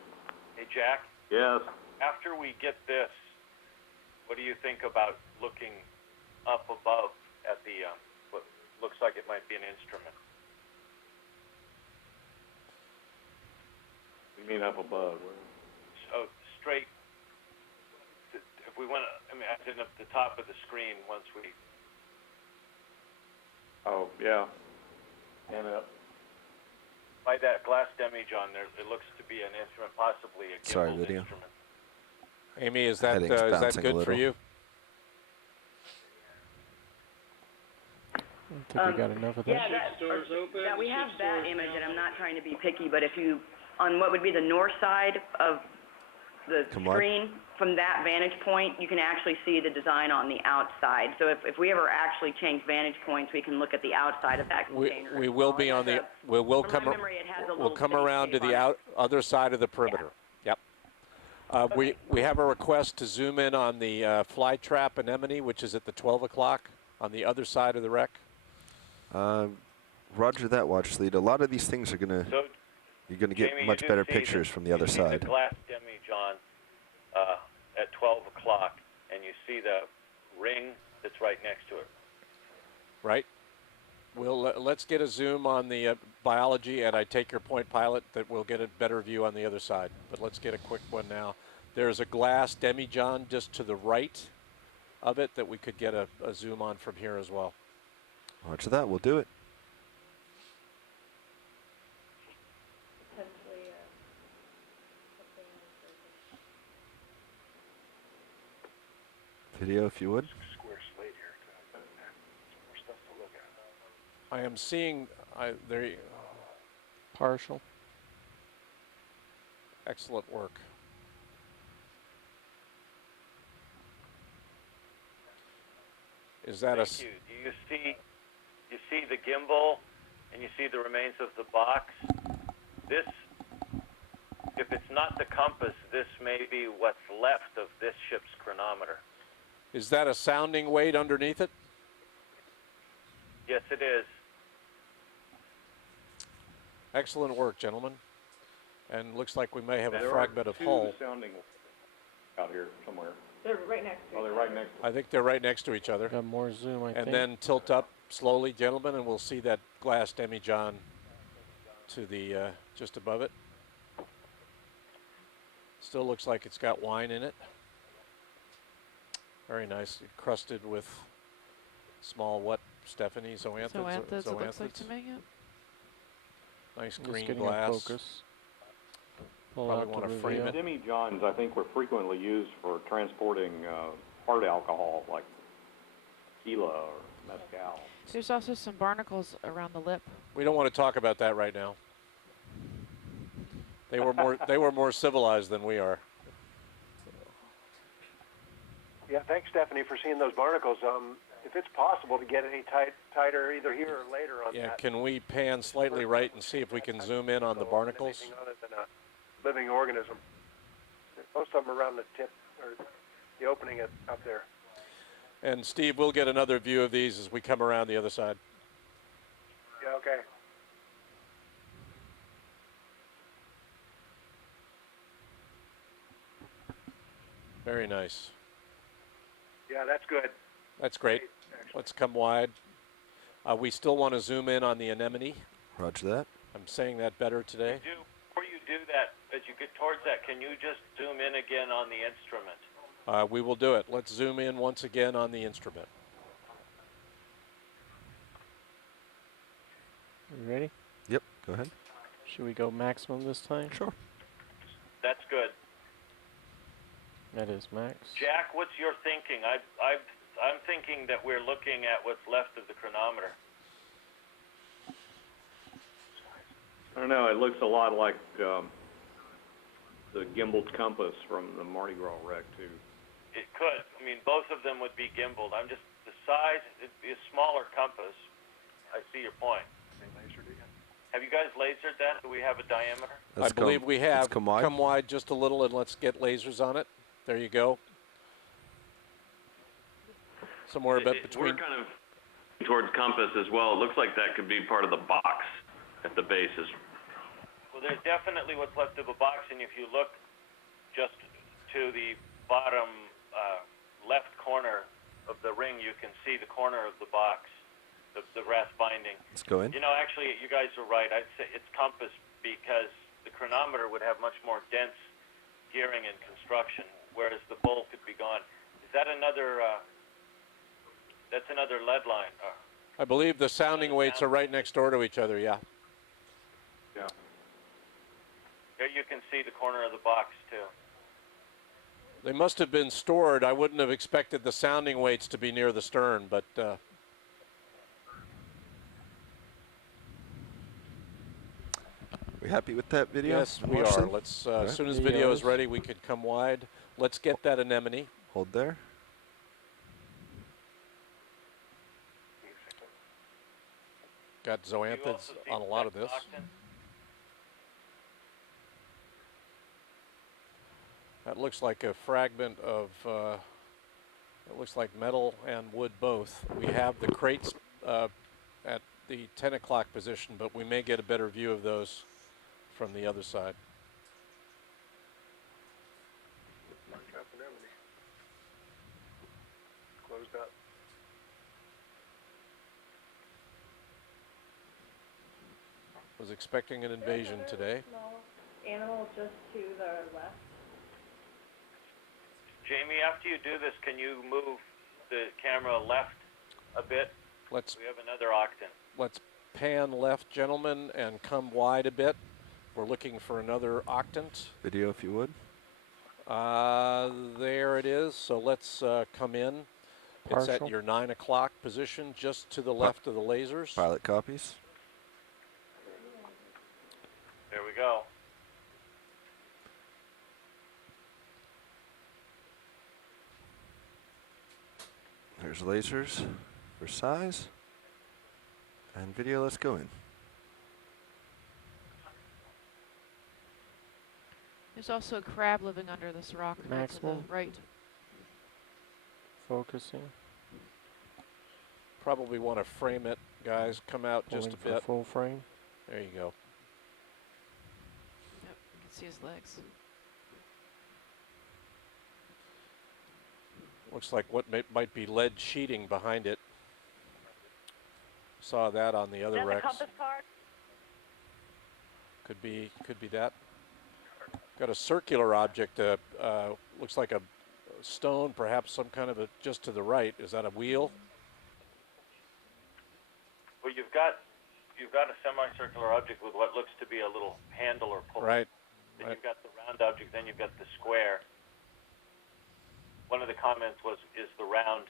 Hey, Jack? Yes. After we get this, what do you think about looking up above at the, what looks like it might be an instrument? You mean up above? So straight, if we want to, I mean, as in at the top of the screen once we... Oh, yeah. And up. By that glass image on there, it looks to be an instrument, possibly a gimbal Sorry, video. instrument. Amy, is that Heading's bouncing a good for little. you? I think we got enough of that. Yeah, we have that image, and I'm not trying to be picky, but if you, on what would be the north side of the Come on. screen, from that vantage point, you can actually see the design on the outside. So if we ever actually change vantage points, we can look at the outside of that container. We will be on the, we'll from come, my memory, it has a we'll little come space around to tape the on it. other side of the perimeter. Yep. We have a request to zoom in on the fly trap anemone, which is at the 12 o'clock on the other side of the wreck. Roger that, watch lead. A lot of these things are gonna. So, You're gonna get Jamie, much you do better see pictures from the other you see side. the glass demijohn at 12 o'clock, and you see the ring that's right next to it. Right. Let's get a zoom on the biology, and I take your point, pilot, that we'll get a better view on the other side. But let's get a quick one now. There's a glass demijohn just to the right of it that we could get a zoom on from here as well. Roger that, we'll do it. Video, if you would. Square slate here. Some more stuff to look at. I am seeing there. Partial. Excellent work. Is that a? Thank you. Do you see the gimbal, and you see the remains of the box? This, if it's not the compass, this may be what's left of this ship's chronometer. Is that a sounding weight underneath it? Yes, it is. Excellent work, gentlemen. And looks like we may have a There fragment are of two hull. sounding out here somewhere. They're right next to Oh, they're right next to I think they're right next to each other. Got more zoom, I think. And then tilt up slowly, gentlemen, and we'll see that glass demijohn to the just above it. Still looks like it's got wine in it. Very nice, crusted with small what, Stephanie? Zoanthids? Zoanthids, it looks like to me, yeah. Nice Just green getting glass. a focus. Pull Probably out want the to frame reveal. it. Demijohns, I think, were frequently used for transporting hard alcohol like tequila or mezcal. There's also some barnacles around the lip. We don't want to talk about that right now. They were more civilized than we are. Yeah, thanks, Stephanie, for seeing those barnacles. If it's possible to get any tighter either here or later on Yeah, that. can we pan slightly right and see if we can zoom in on the barnacles? Anything other than a living organism. Most of them around the tip or the opening up there. And Steve, we'll get another view of these as we come around the other side. Yeah, okay. Very nice. Yeah, that's good. That's great. Actually. Let's come wide. We still want to zoom in on the anemone. Roger that. I'm saying that better today. Before you do that, as you get towards that, can you just zoom in again on the instrument? We will do it. Let's zoom in once again on the instrument. You ready? Yep, go ahead. Should we go maximum this time? Sure. That's good. That is max. Jack, what's your thinking? I'm thinking that we're looking at what's left of the chronometer. I don't know, it looks a lot like the gimbaled compass from the Mardi Gras wreck, too. It could. I mean, both of them would be gimbaled. I'm just, the size, it'd be a smaller compass. I see your point. Have you guys lasered that? Do we have a diameter? I believe we have. Come wide. Come wide just a little and let's get lasers on it. There you go. Somewhere about between. We're kind of towards compass as well. It looks like that could be part of the box at the base. Well, there's definitely what's left of a box, and if you look just to the bottom left corner of the ring, you can see the corner of the box, the brass binding. Let's go in. You know, actually, you guys are right. I'd say it's compass because the chronometer would have much more dense gearing and construction, whereas the bowl could be gone. Is that another, that's another lead line? I believe the sounding weights are right next door to each other, yeah. Yeah. Here you can see the corner of the box, too. They must have been stored. I wouldn't have expected the sounding weights to be near the stern, but We happy with that video? yes, we are. Marcin? Let's All as right. soon as video is Videos. ready, we could come wide. Let's get that anemone. Hold there. Got Do you zoanthids also see on a lot of this. Stockton? That looks like a fragment of, it looks like metal and wood both. We have the crates at the 10 o'clock position, but we may get a better view of those from the other side. Mark up anemone. Closed up. Was expecting an invasion today. Animal just to the left. Jamie, after you do this, can you move the camera left a bit? We have another octant. Let's pan left, gentlemen, and come wide a bit. We're looking for another octant. Video, if you would. There it is. So let's come in. It's at your 9 o'clock position, just to the left of the lasers. Pilot copies. There we go. There's lasers for size. And video, let's go in. There's also a crab living under this rock right to the Maximum. right. Focusing. Probably want to frame it, guys. Come out just Pulling a for bit. full frame. There you go. Yep, you can see his legs. Looks like what might be lead sheeting behind it. Saw that on the other Is that wrecks. the compass card? Could be that. Got a circular object. Looks like a stone, perhaps some kind of a just to the right. Is that a wheel? Well, you've got a semicircular object with what looks to be a little handle or pulley. Right. Then you've got the round object. Then you've got the square. One of the comments was, is the round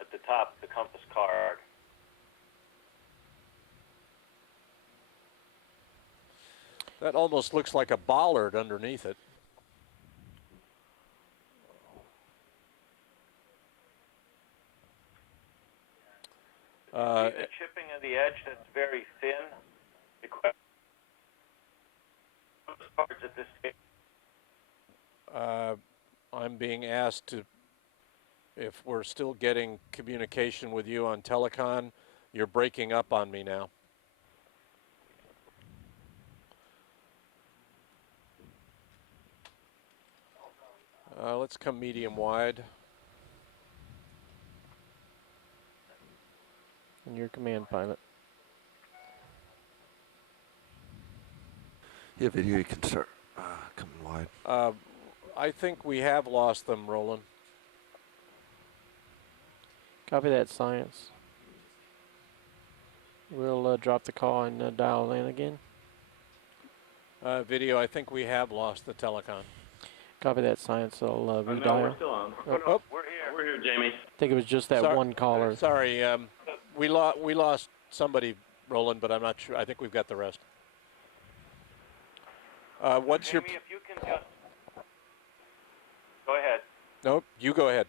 at the top the compass card? That almost looks like a bollard underneath it. See the chipping of the edge that's very thin? The compass cards at this stage. I'm being asked to, if we're still getting communication with you on telecon, you're breaking up on me now. Let's come medium wide. And your command pilot. Yeah, video, you can start coming wide. I think we have lost them, Roland. Copy that, science. We'll drop the call and dial in again. Video, I think we have lost the telecon. Copy that, science. I'll No, redial. we're still on. Oh, We're here. We're here, Jamie. I think it was just that one caller. sorry, we lost somebody, Roland, but I'm not sure. I think we've got the rest. What's Jamie, your? if you can just go ahead. Nope, you go ahead.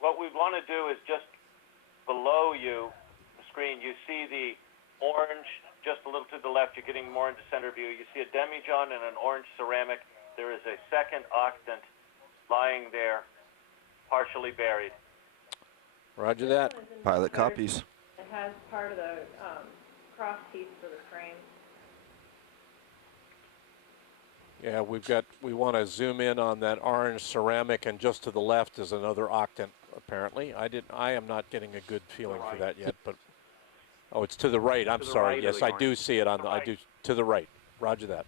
What we want to do is just below you, the screen, you see the orange just a little to the left. You're getting more into center view. You see a demijohn and an orange ceramic. There is a second octant lying there, partially buried. Roger that. Pilot copies. It has part of the cross piece for the frame. Yeah, we want to zoom in on that orange ceramic, and just to the left is another octant, apparently. I am not getting a good feeling for that yet, but, oh, it's to the right. I'm sorry. Yes, I do see it on I do, to the right. Roger that.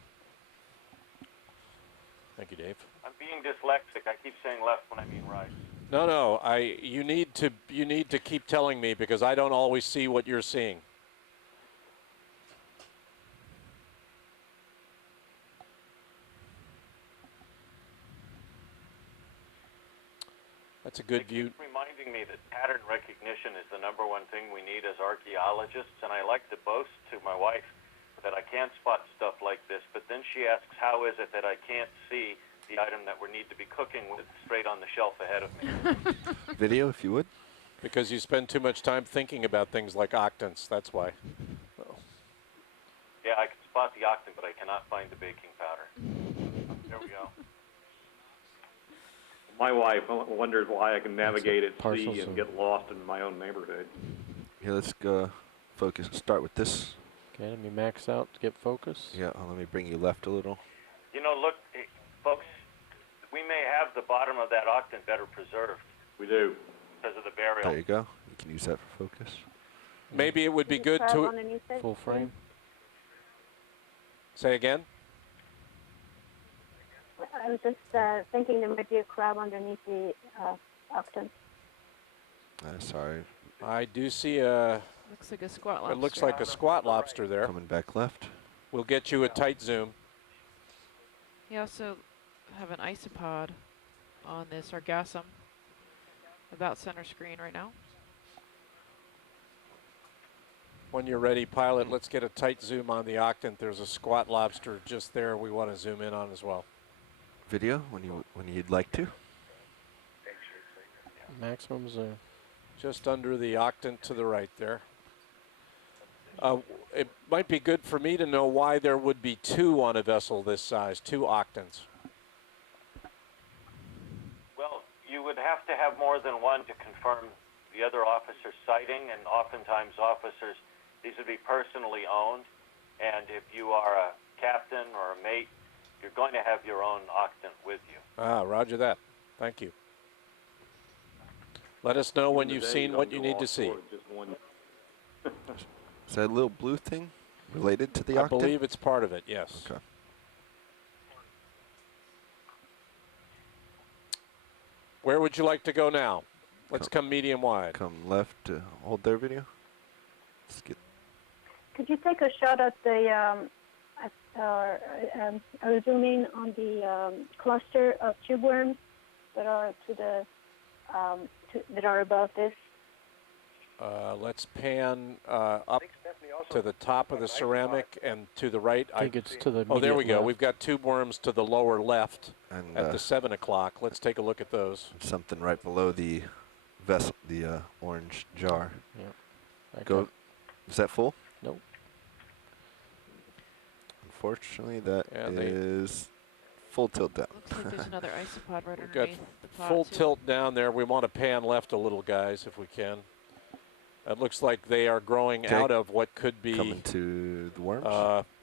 Thank you, Dave. I'm being dyslexic. I keep saying left when I mean right. No, you need to keep telling me, because I don't always see what you're seeing. That's a good view. It keeps reminding me that pattern recognition is the number one thing we need as archaeologists, and I like to boast to my wife that I can't spot stuff like this, but then she asks, how is it that I can't see the item that we need to be cooking with straight on the shelf ahead of me? Video, if you would. Because you spend too much time thinking about things like octants, that's why. Yeah, I cannot find the baking powder. There we go. My wife wonders why I can navigate at partial sea and zoom. get lost in my own neighborhood. Yeah, let's go focus. Start with this. Okay, let me max out to get focus. Yeah, let me bring you left a little. You know, look, folks, we may have the bottom of that octant better preserved We do. because of the burial. There you go. You can use that for focus. Maybe it would be good Crab to underneath it? Full frame. say again. I was just thinking there might be a crab underneath the octant. Sorry. I do see a. Looks like a squat lobster. It looks like a squat lobster there. Coming back left. We'll get you a tight zoom. You also have an isopod on this orgasm about center screen right now. When you're ready, pilot, let's get a tight zoom on the octant. There's a squat lobster just there we want to zoom in on as well. Video when you'd like to. Maximum's Just under the octant to the right there. It might be good for me to know why there would be two on a vessel this size, 2 octants. Well, you would have to have more than one to confirm the other officer's sighting, and oftentimes officers, these would be personally owned, and if you are a captain or a mate, you're going to have your own octant with you. Ah, roger that. Thank you. Let us know when you've seen what you need to see. Is that a little blue thing related to the I octant? believe it's part of it, yes. Okay. Where would you like to go now? Let's come medium wide. Come left to hold their video. Let's get. Could you take a shot at the or zoom in on the cluster of tube worms that are to the that are above this? Let's pan up to the top of the ceramic and to the right. I think it's to the Oh, there we immediate go. left. We've got tube worms to the lower left And at the 7 o'clock. Let's take a look at those. something right below the vessel, the orange jar. Yeah. Back Go. up. Is that full? Nope. Unfortunately, that Yeah, is full tilt down. Looks like there's another isopod right We've got underneath the pod full too. tilt down there. We want to pan left a little, guys, if we can. It looks like they are growing Okay. out of what could be Coming to the worms.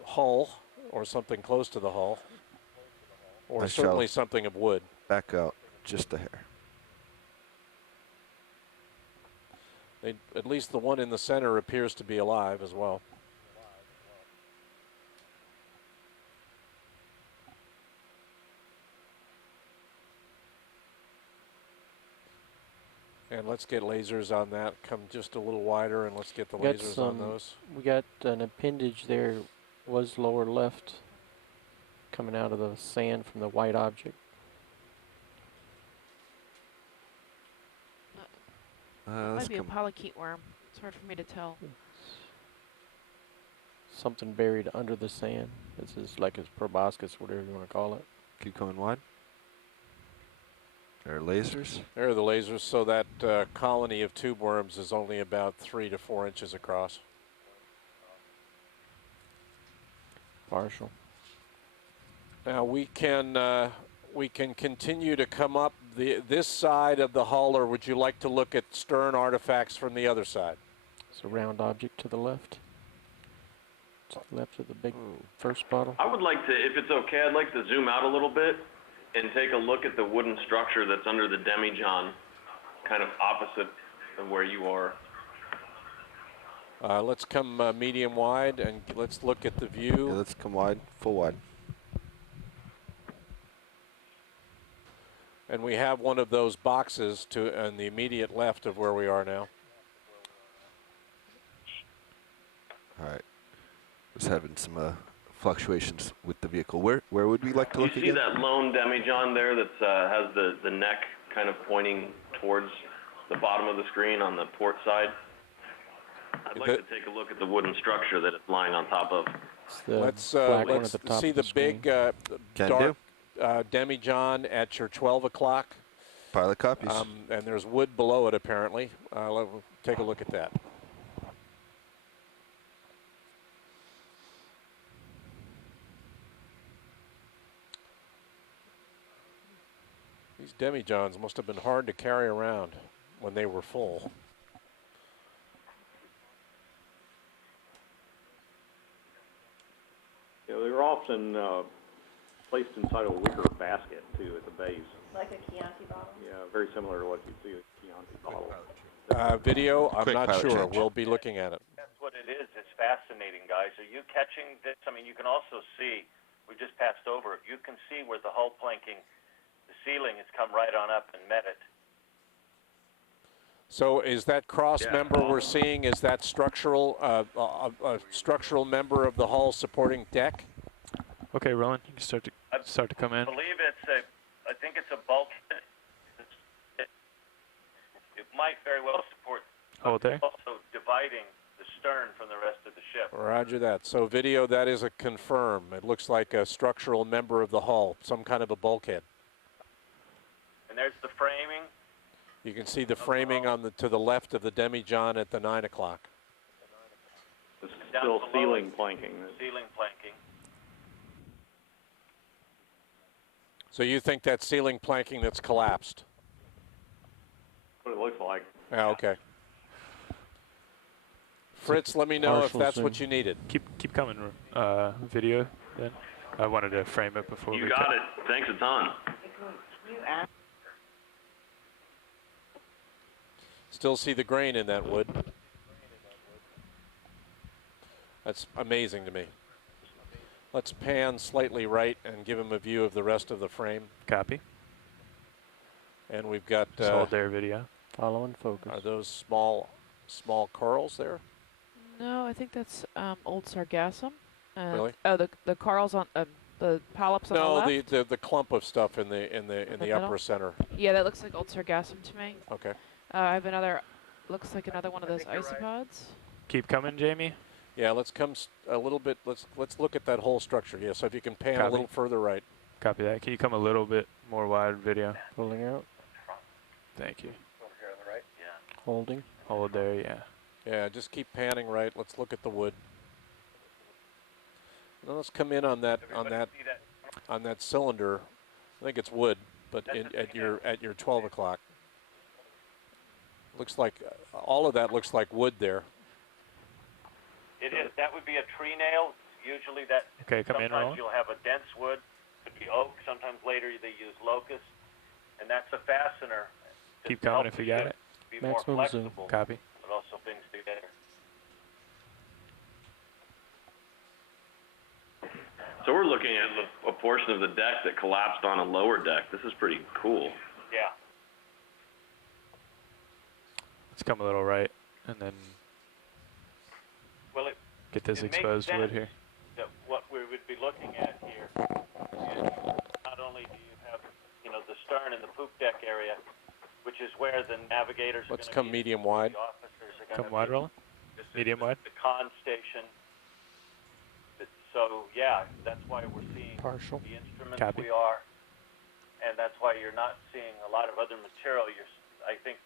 hull or something close to the hull, or I certainly shall something of wood. back out just a hair. At least the one in the center appears to be alive as well. And let's get lasers on that. Come just a little wider and let's get the Got lasers on those. We got an appendage there, was lower left, coming out of the sand from the white object. Might Let's be a come. polychaete worm. It's hard for me to tell. Something buried under the sand. This is like a proboscis, whatever you want to call it. Keep going wide. There are lasers. There are the lasers, so that colony of tube worms is only about 3 to 4 inches across. Partial. Now we can continue to come up this side of the hull, or would you like to look at stern artifacts from the other side? It's a round object to the left. To the left of the big first bottle. I would like to, if it's okay, I'd like to zoom out a little bit and take a look at the wooden structure that's under the demijohn, kind of opposite of where you are. Let's come medium wide and let's look at the Yeah, view. let's come wide, full wide. And we have one of those boxes on the immediate left of where we are now. All right. Was having some fluctuations with the vehicle. Where would we like to You look see again? that lone demijohn there that has the neck kind of pointing towards the bottom of the screen on the port side? I'd like to take a look at the wooden structure that it's lying on top of. It's the Let's black one at the top see of the screen. big Can dark demijohn at your 12 o'clock. Pilot copies. And there's wood below it apparently. Let's take a look at that. demijohns must have been hard to carry around when they were full. Yeah, they were often placed inside a wicker basket, too, at the base. Like a Chianti bottle? Yeah, very similar to what you see with Chianti bottle. Video, I'm Quick not pilot sure. change. We'll be looking at it. That's what it is. It's fascinating, guys. Are you catching this? I mean, you can also see, we just passed over it. You can see where the hull planking, the ceiling has come right on up and met it. So is that cross member we're seeing, is that structural, a structural member of the hull supporting deck? Okay, Roland, you can start to come in. I believe I think it's a bulkhead. It might very well support. Hold there. Also dividing the stern from the rest of the ship. Roger that. So video, that is a confirm. It looks like a structural member of the hull, some kind of a bulkhead. And there's the framing. You can see the framing on to the left of the demijohn at the 9 o'clock. It's Down still below ceiling it, planking. Ceiling planking. So you think that ceiling planking that's collapsed? What it looks like. Yeah, okay. Fritz, let me know if partial that's zoom. what you needed. Keep coming, video. Then I wanted to frame it before You we. got it. Thanks a ton. Still see the grain in that wood. That's amazing to me. Let's pan slightly right and give him a view of the rest of the frame. Copy. And we've got, Just hold there, video. Follow and focus. are those small corals there? No, I think that's old sargassum. Really? Oh, the corals on the polyps on the No, left. the clump of stuff in the middle? upper center. Yeah, that looks like old sargassum to me. Okay. I have another. Looks like another one of those isopods. Keep coming, Jamie. Yeah, let's come a little bit. Let's look at that whole structure. Yeah, so if you can pan a Copy. little further right. Copy that. Can you come a little bit more wide, video? Pulling out. Thank you. Over here on the right. Yeah. Holding. Hold there, yeah. Yeah, just keep panning right. Let's look at the wood. Now let's come in on that on that cylinder. I think it's wood, but at your 12 o'clock. Looks like all of that looks like wood there. It is. That would be a tree nail. Usually that. Okay, come in, Sometimes Roland. you'll have a dense wood. Could be oak. Sometimes later they use locust, and that's a fastener. to Keep help coming if the you got ship it. Be more Maximum zoom. flexible, Copy. but also things together. So we're looking at a portion of the deck that collapsed on a lower deck. This is pretty cool. Yeah. Let's come a little right, and then Well, it get this It makes exposed wood sense. here. that what we would be looking at here is not only do you have, the stern and the poop deck area, which is where the navigators are Let's going to come be, medium wide. the officers are going Come wide, Roland. This is Medium wide. the con station. So yeah, that's why we're seeing Partial. the instruments Copy. we are, and that's why you're not seeing a lot of other material. I think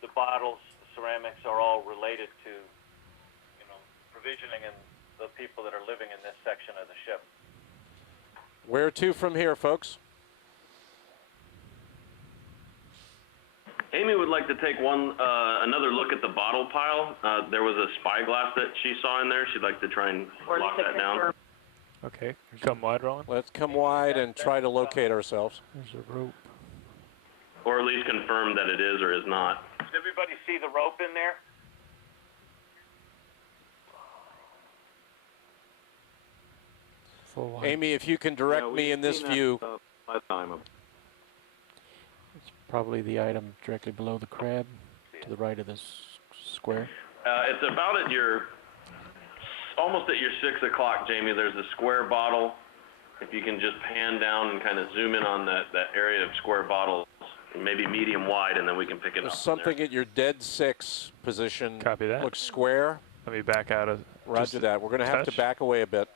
the bottles, the ceramics are all related to, provisioning and the people that are living in this section of the ship. Where to from here, folks? Amy would like to take another look at the bottle pile. There was a spyglass that she saw in there. She'd like to try and lock that down. Okay, come wide, Roland. Let's come wide and try to locate ourselves. There's a rope. Or at least confirm that it is or is not. Does everybody see the rope in there? Full wide. Amy, if you can direct me in this view. Last time. It's probably the item directly below the crab, to the right of this square. It's about almost at your 6 o'clock, Jamie. There's a square bottle. If you can just pan down and kind of zoom in on that area of square bottles, maybe medium wide, and then we can pick it There's up. something at your dead 6 position. Copy that. Looks square. Let me back out of. Roger that. We're going to have to touch. back away a bit.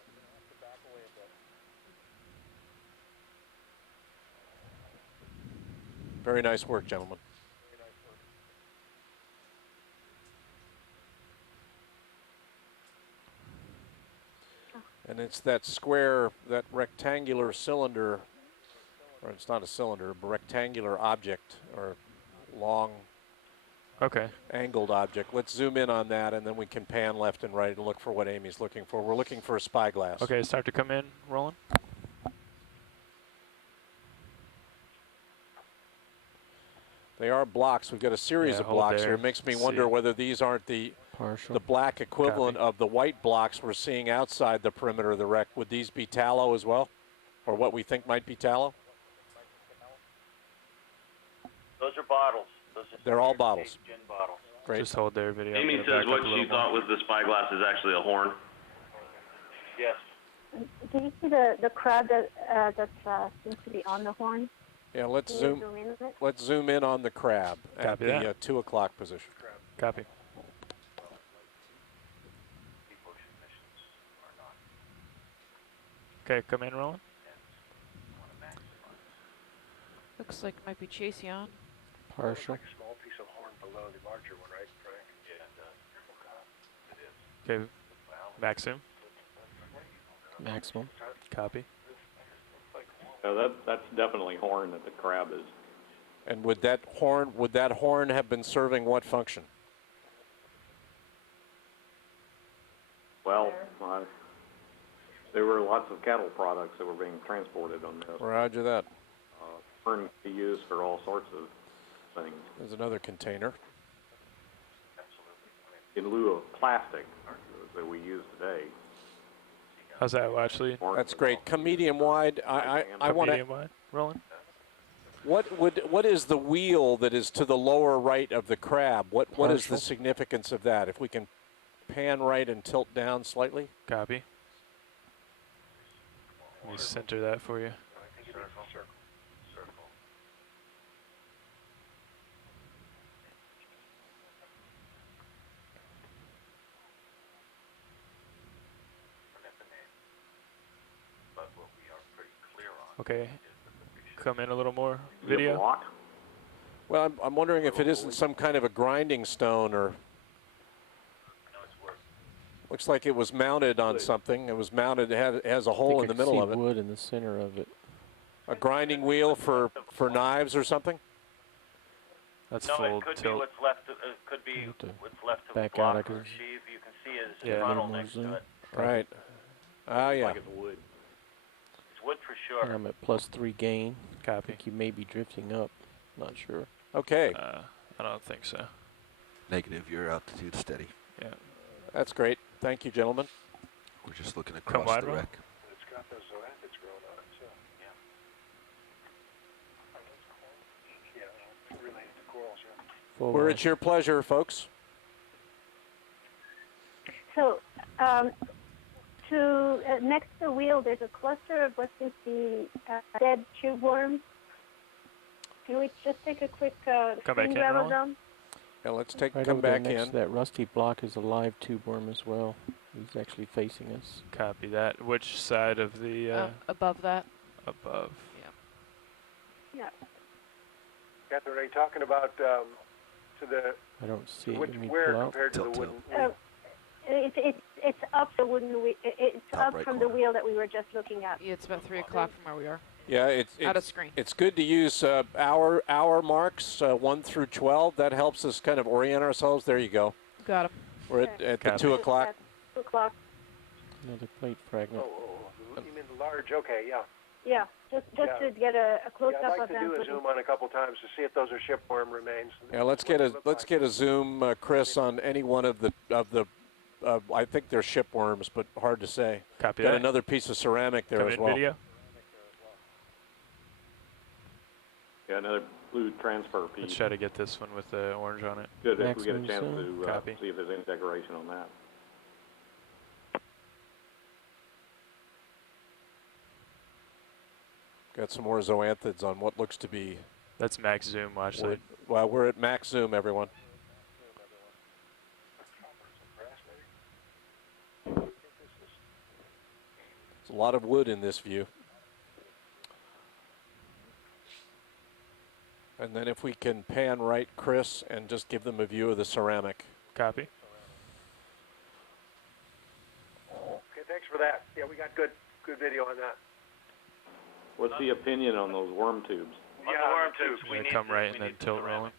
Very nice work, gentlemen. And it's that square, that rectangular cylinder or it's not a cylinder, a rectangular object or long Okay. angled object. Let's zoom in on that, and then we can pan left and right and look for what Amy's looking for. We're looking for a spyglass. Okay, start to come in, Roland. They are blocks. We've got a series Yeah, of hold blocks there. here. It makes me See. wonder whether these aren't the black equivalent of the white blocks we're seeing outside the perimeter of the wreck. Would these be tallow as well, or what we think might be tallow? Those are bottles. They're all bottles. Gin bottles. Great. Just hold there, video. Amy says what she thought was the spyglass is actually a horn. Yes. Do you see the crab that seems to be on the horn? Yeah, let's Can you zoom. zoom in on it? Let's zoom in on the crab at Copy the that. 2 o'clock position. Copy. Okay, come in, Roland. Looks like it might be chasing on. Partial. Like a small piece of horn below the larger one, right, Frank? Yeah, it does. Okay, max zoom. Maximum. Copy. So that's definitely horn that the crab is. And would that horn have been serving what function? Well, there were lots of cattle products that were being transported on this. Roger that. Horn can be used for all sorts of things. There's another container. In lieu of plastic that we use today. How's that, Watchley? That's great. Come medium wide. I want to. Medium wide, Roland. What is the wheel that is to the lower right of the crab? What is the Partial. significance of that? If we can pan right and tilt down slightly. Copy. Let me center that for you. Okay. Come in a little more, video. Well, I'm wondering if it isn't some kind of a grinding stone or. Looks like it was mounted on something. It was mounted. It has a hole in the middle of it. Wood in the center of it. A grinding wheel for knives or something. That's No, full it could be tilt. what's left. It could be Have to what's left of back the out, block I or guess. sheave. You can see his Yeah. funnel Little more next zoom. to it. Right. Oh yeah. Like it's wood. It's wood for sure. I'm at +3 gain. I Copy. think you may be drifting up. Not sure. Okay. I don't think so. Negative, your altitude steady. Yeah. That's great. Thank you, gentlemen. We're just looking Come across wide, the Ron. wreck. It's got those zoanthids growing on it, too. Yeah, related to corals, yeah. Full We're wide. at your pleasure, folks. So, next to the wheel, there's a cluster of what seems to be dead tube worms. Can we just take a quick back screen in, grab of Roland? them? And let's Right come over there back next in. to that rusty block is a live tube worm as well. He's actually facing us. Copy that. Which side of the Above that. above? Yeah. Catherine, are you talking about to the I don't see it. which, Let me where pull out. compared to the Tilt, wooden? It's up the wooden wheel. It's Top up right from corner. the wheel that we were just looking at. Yeah, it's about 3 o'clock from where we are. Yeah, Out of screen. it's good to use hour marks 1 through 12. That helps us kind of orient ourselves. There you go. Got him. We're at the Copy. 2 o'clock. 2 o'clock. Another plate fragment. You mean the large? Okay, yeah. Yeah, just Yeah. to get a close Yeah, up I'd like of to them. do a with zoom on a couple times to see if those are shipworm remains. Yeah, let's get a zoom, Chris, on any one of the I think they're shipworms, but hard to say. Copy Got that. another piece of ceramic there Come as in, well. video. Yeah, another blue transfer piece. Let's try to get this one with the orange on it. Good if we get a Maximum chance zoom. to Copy. see if there's any decoration on that. Got some more zoanthids on what looks to be. That's max zoom, Watchley. Well, we're at max zoom, everyone. There's a lot of wood in this view. And then if we can pan right, Chris, and just give them a view of the ceramic. Copy. Okay, thanks for that. Yeah, we got good video on that. What's the opinion on those worm tubes? On the worm tubes, we They need come right we and then need the tilt ceramic. rolling.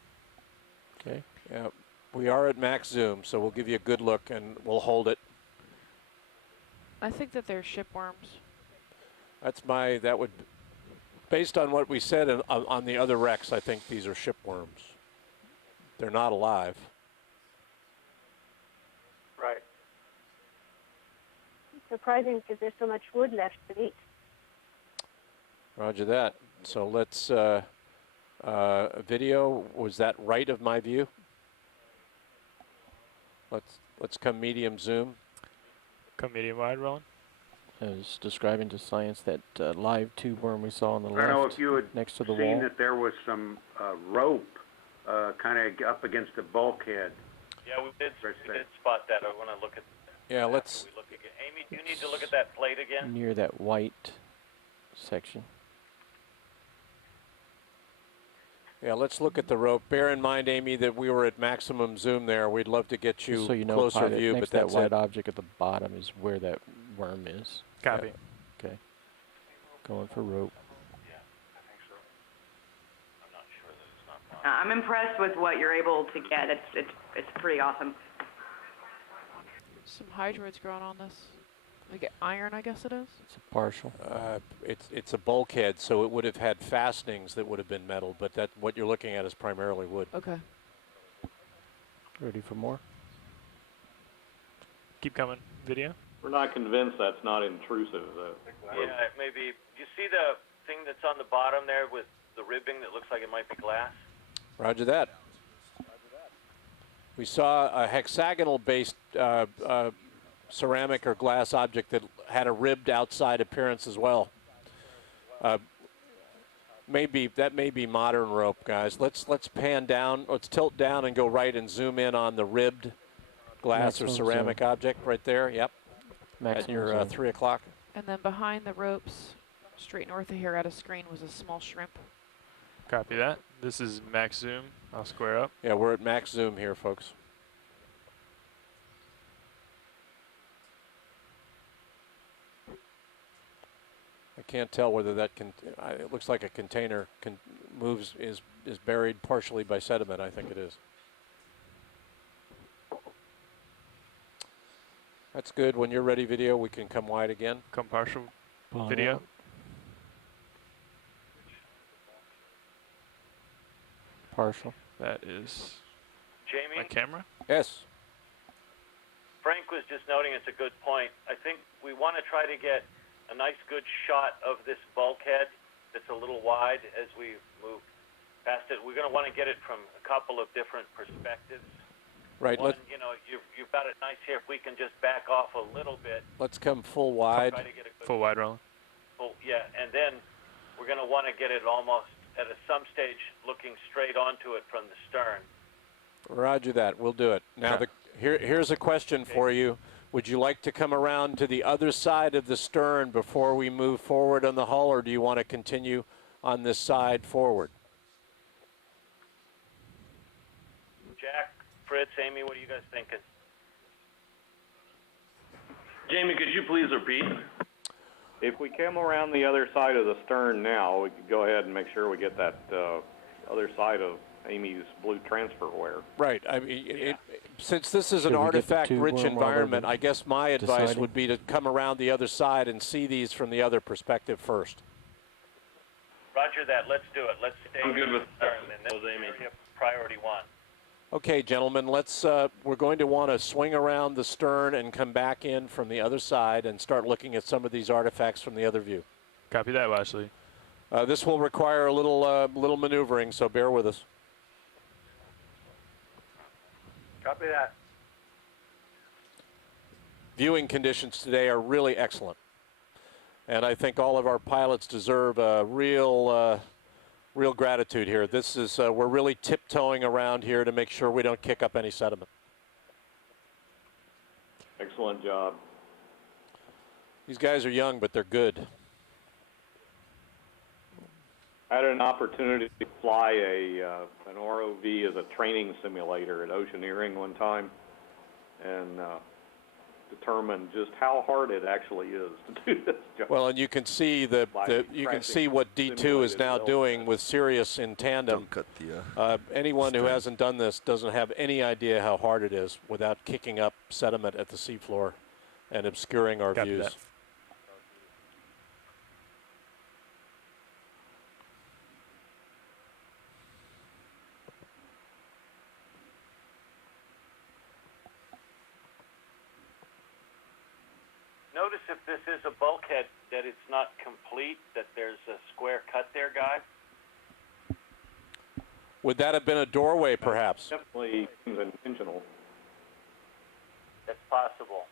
Okay. Yeah, we are at max zoom, so we'll give you a good look and we'll hold it. I think that they're shipworms. That would, based on what we said on the other wrecks, I think these are shipworms. They're not alive. Right. Surprising because there's so much wood left to eat. Roger that. So let's, video, was that right of my view? Let's come medium zoom. Come medium wide, Roland. I was describing to science that live tube worm we saw on the I don't know left if you had next to the seen wall. that there was some rope kind of up against the bulkhead. Yeah, we did spot that. I want to look at. Yeah, let's. We look again. Amy, do you need to look at that plate again? Near that white section. Yeah, let's look at the rope. Bear in mind, Amy, that we were at maximum zoom there. We'd love to get you, Just so you know, closer pilot, view, next but to that's that white it. object at the bottom is where that worm is. Copy. Yeah. Okay. Going for rope. I'm impressed with what you're able to get. It's pretty awesome. Some hydroids growing on this. Like iron, I guess it is. It's a partial. It's a bulkhead, so it would have had fastenings that would have been metal, but that what you're looking at is primarily wood. Okay. Ready for more? Keep coming. Video. We're not convinced that's not intrusive, though. Yeah, maybe. You see the thing that's on the bottom there with the ribbing that looks like it might be glass? Roger that. We saw a hexagonal-based ceramic or glass object that had a ribbed outside appearance as well. That may be modern rope, guys. Let's pan down. Let's tilt down and go right and zoom in on the ribbed glass Maximum or ceramic zoom. object right there. Yep. Maximum At your zoom. 3 o'clock. And then behind the ropes, straight north of here at a screen, was a small shrimp. Copy that. This is max zoom. I'll square up. Yeah, we're at max zoom here, folks. I can't tell whether that can. It looks like a container is buried partially by sediment. I think it is. That's good. When you're ready, video, we can come wide again. Come partial. Bottom Video. out. Partial. That is Jamie? my camera. Yes. Frank was just noting it's a good point. I think we want to try to get a nice good shot of this bulkhead that's a little wide as we move past it. We're going to want to get it from a couple of different perspectives. Right. One, you know, you've got it nice here. If we can just back off a little bit. Let's come full wide. Try to get a good Full wide, Roland. yeah, and then we're going to want to get it almost at some stage looking straight onto it from the stern. Roger that. We'll do it. Now, here's a question for you. Would you like to come around to the other side of the stern before we move forward on the hull, or do you want to continue on this side forward? Jack, Fritz, Amy, what are you guys thinking? Jamie, could you please repeat? If we come around the other side of the stern now, we could go ahead and make sure we get that other side of Amy's blue transferware. Right. I mean, since this is an Should we get the artifact-rich tube worm while we're environment, I guess my advice deciding? would be to come around the other side and see these from the other perspective first. Roger that. Let's do it. Let's stay I'm good in with the stern, and that, that's Amy. priority one. Okay, gentlemen, we're going to want to swing around the stern and come back in from the other side and start looking at some of these artifacts from the other view. Copy that, Lashley. This will require a little maneuvering, so bear with us. Copy that. Viewing conditions today are really excellent. And I think all of our pilots deserve a real gratitude here. This is, we're really tiptoeing around here to make sure we don't kick up any sediment. Excellent job. These guys are young, but they're good. I had an opportunity to fly an ROV as a training simulator at Oceaneering one time, and determine just how hard it actually is to do this job. Well, and you can see you can see what D2 is now doing with Sirius in tandem. Don't cut the. Anyone who stern. hasn't done this doesn't have any idea how hard it is without kicking up sediment at the seafloor and obscuring our Copy views. that. Notice if this is a bulkhead that it's not complete, that there's a square cut there, guys. Would that have been a doorway, perhaps? Definitely seems intentional. That's possible.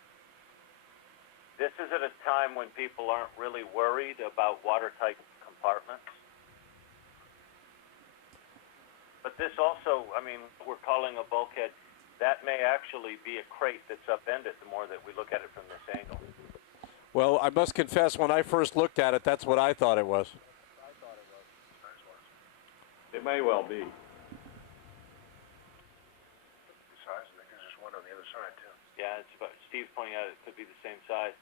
This is at a time when people aren't really worried about watertight compartments. But this also, I mean, we're calling a bulkhead, that may actually be a crate that's upended the more that we look at it from this angle. Well, I must confess, when I first looked at it, that's what I thought it was. It may well be. Size, I think there's just one on the other side, too. Yeah, it's about, Steve's pointing out it could be the same size.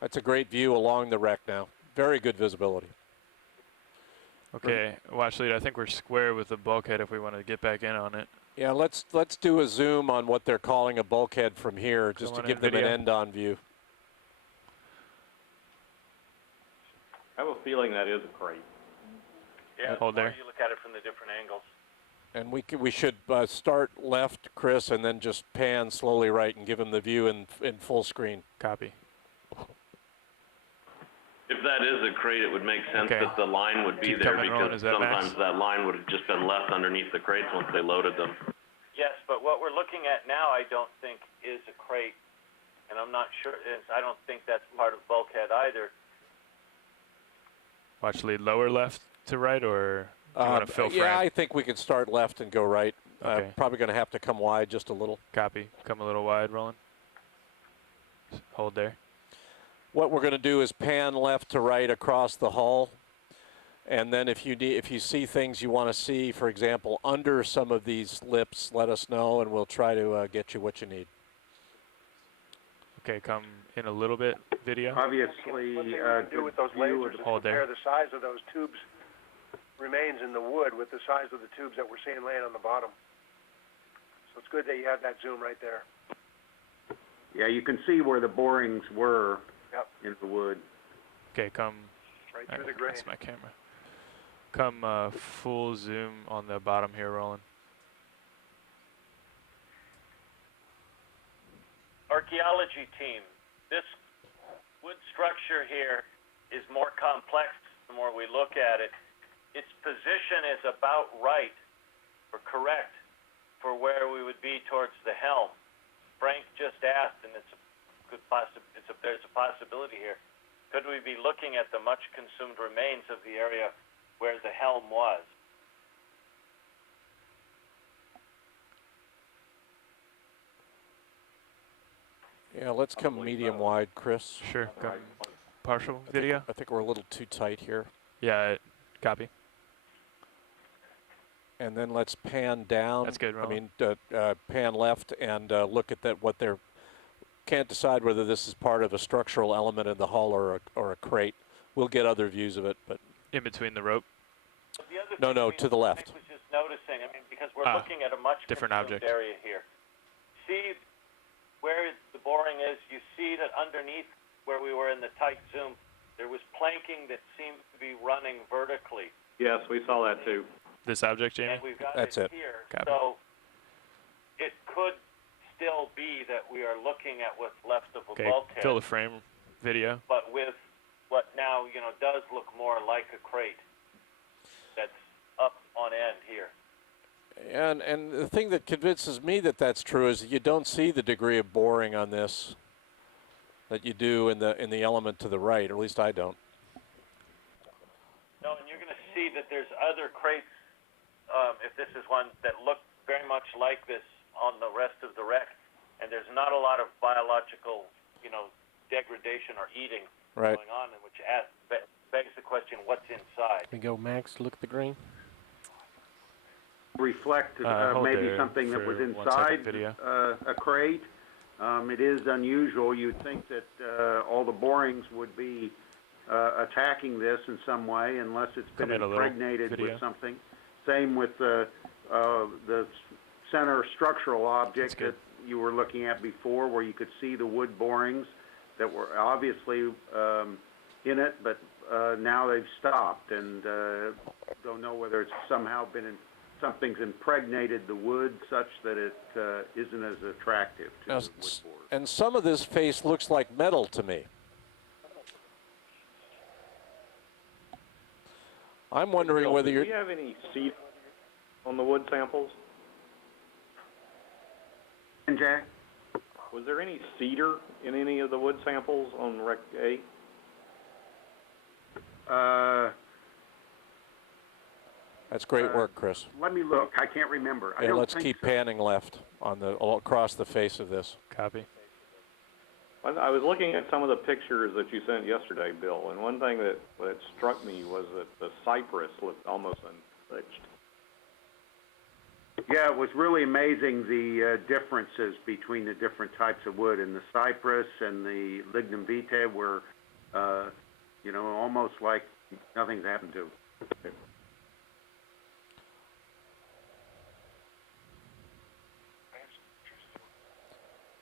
That's a great view along the wreck now. Very good visibility. Okay, watch lead. I think we're square with the bulkhead if we want to get back in on it. Yeah, let's do a zoom on what they're calling a bulkhead from here, just to on give in them an video. end-on view. I have a feeling that is a crate. Yeah, Hold the more there. you look at it from the different angles. And we should start left, Chris, and then just pan slowly right and give them the view in full screen. Copy. If that is a crate, it would make sense Okay. that the line would be Keep there coming, Ron. because Is that Max? sometimes that line would have just been left underneath the crates once they loaded them. Yes, but what we're looking at now, I don't think is a crate, and I'm not sure. I don't think that's part of bulkhead either. Watch lead lower left to right, or do you want to fill frame? Yeah, I think we can start left and go right. Okay. Probably going to have to come wide just a little. Copy. Come a little wide, Roland. Hold there. What we're going to do is pan left to right across the hull, and then if you see things you want to see, for example, under some of these lips, let us know, and we'll try to get you what you need. Okay, come in a little bit, video. Obviously, One thing we can do with those lasers is Hold compare there. the size of those tubes remains in the wood with the size of the tubes that we're seeing laying on the bottom. So it's good that you have that zoom right there. yeah, you can see where the borings were Yep. in the wood. Okay, come. Right through the grain. That's my camera. Come full zoom on the bottom here, Roland. Archaeology team, this wood structure here is more complex the more we look at it. Its position is about right, or correct, for where we would be towards the helm. Frank just asked, and it's a good there's a possibility here. Could we be looking at the much consumed remains of the area where the helm was? Yeah, let's come medium wide, Chris. Sure. Come partial video. I think we're a little too tight here. Yeah, copy. And then let's pan down. That's good, I Roland. mean, pan left and look at that. What they're can't decide whether this is part of a structural element in the hull or a crate. We'll get other views of it, but In between the rope. The other no, thing, no, I mean, to the left. I was just noticing, I mean, because we're looking at a much different consumed object. area here. See where the boring is, you see that underneath where we were in the tight zoom, there was planking that seemed to be running vertically. Yes, we saw that too. This object, Jamie? And we've got That's it it. here. Copy. So it could still be that we are looking at what's left of a Okay, bulkhead, fill the frame video. but with what now, does look more like a crate that's up on end here. And the thing that convinces me that that's true is that you don't see the degree of boring on this that you do in the element to the right. Or at least I don't. No, and you're going to see that there's other crates, if this is one that look very much like this on the rest of the wreck, and there's not a lot of biological, degradation or eating Right. going on, and which begs the question, what's inside? We go, Max, look at the green. Reflect Hold maybe there something that for was 1 second inside video. a crate, It is unusual. You'd think that all the borings would be attacking this in some way, unless it's been impregnated with something. Same with the center structural object that you were looking at before, where you could see the wood borings that were obviously in it, but now they've stopped, and don't know whether it's somehow been something's impregnated the wood such that it isn't as attractive to the wood borers. And some of this face looks like metal to me. I'm wondering whether Do we have any seed on the wood samples? And Jack? Was there any cedar in any of the wood samples on Rec A? That's great work, Chris. Let me look. I can't remember. I And don't let's think keep so. panning left on the all across the face of this. Copy. I was looking at some of the pictures that you sent yesterday, Bill, and one thing that struck me was that the cypress looked almost untouched. Yeah, it was really amazing the differences between the different types of wood, and the cypress and the lignum vitae were, you know, almost like nothing's happened to.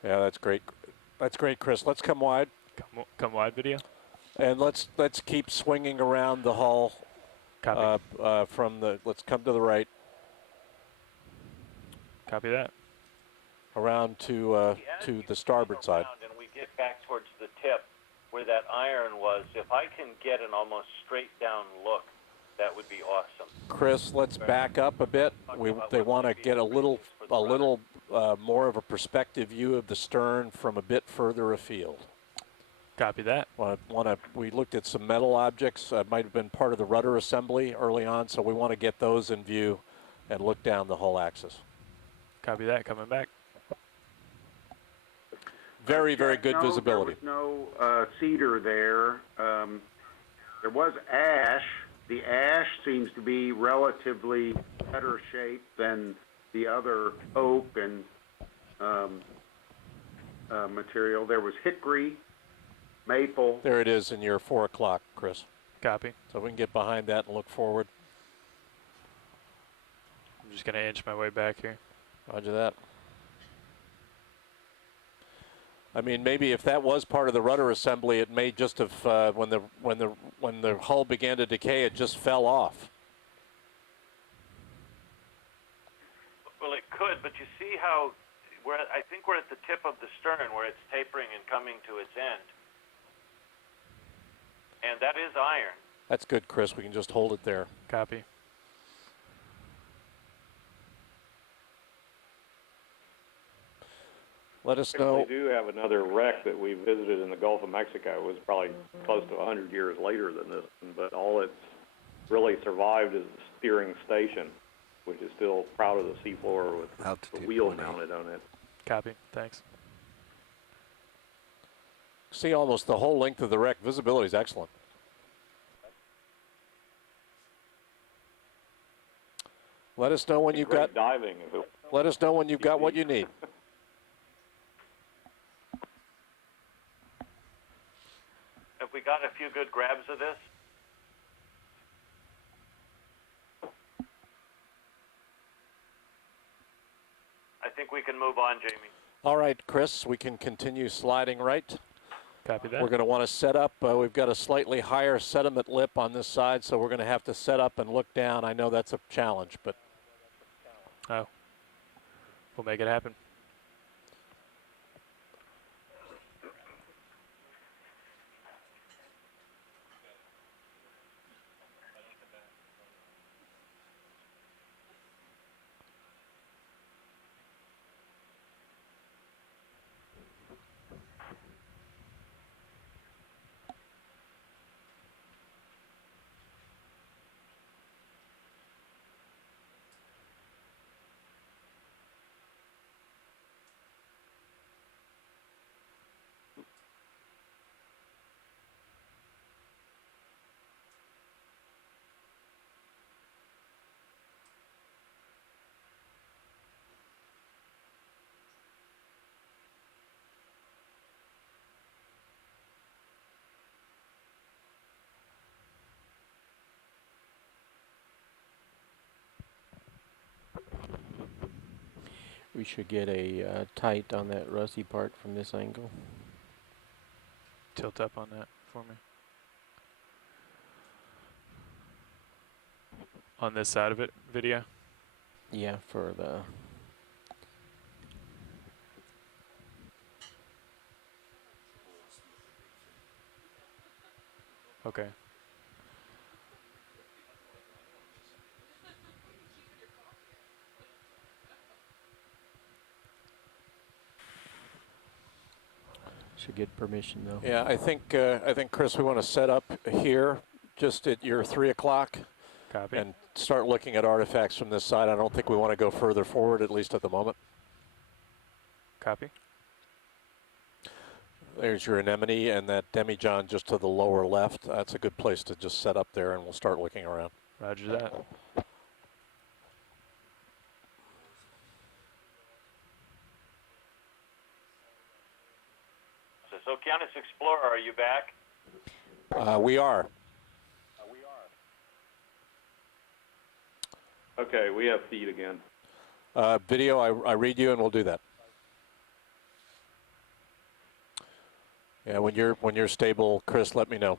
Yeah, that's great. That's great, Chris. Let's come wide. Come wide video. And let's keep swinging around the hull. Copy. From the, let's come to the right. Copy that. Around to the starboard side. And we get back towards the tip where that iron was. If I can get an almost straight down look, that would be awesome. Chris, let's back up a bit. They want to get a little more of a perspective view of the stern from a bit further afield. Copy that. We looked at some metal objects. Might have been part of the rudder assembly early on, so we want to get those in view and look down the whole axis. Copy that. Coming back. Very, very good visibility. There was no cedar there. There was ash. The ash seems to be relatively better shaped than the other oak and material. There was hickory, maple. There it is in your 4 o'clock, Chris. Copy. So we can get behind that and look forward. I'm just going to inch my way back here. Roger that. I mean, maybe if that was part of the rudder assembly, it may just have when the hull began to decay, it just fell off. Well, it could, but you see how I think we're at the tip of the stern where it's tapering and coming to its end. And that is iron. That's good, Chris. We can just hold it there. Copy. Let us know. We do have another wreck that we visited in the Gulf of Mexico. It was probably close to 100 years later than this one, but all it's really survived is the steering station, which is still proud of the seafloor with the wheel mounted on it. Copy. Thanks. See almost the whole length of the wreck. Visibility is excellent. Let us know when you've got diving. Let us know when you've got what you need. Have we got a few good grabs of this? I think we can move on, Jamie. All right, Chris, we can continue sliding right. Copy that. We're going to want to set up. We've got a slightly higher sediment lip on this side, so we're going to have to set up and look down. I know that's a challenge, but... Oh. We'll make it happen. We should get a tight on that rusty part from this angle. Tilt up on that for me. On this side of it, video. Yeah, for the... Okay. Should get permission though. Yeah, I think Chris, we want to set up here, just at your 3 o'clock, Copy. and start looking at artifacts from this side. I don't think we want to go further forward, at least at the moment. Copy. There's your anemone and that demijohn just to the lower left. That's a good place to just set up there, and we'll start looking around. Roger that. So Okeanos Explorer, are you back? We are. Okay, we have feed again. Video, I read you, and we'll do that. Yeah, when you're stable, Chris, let me know.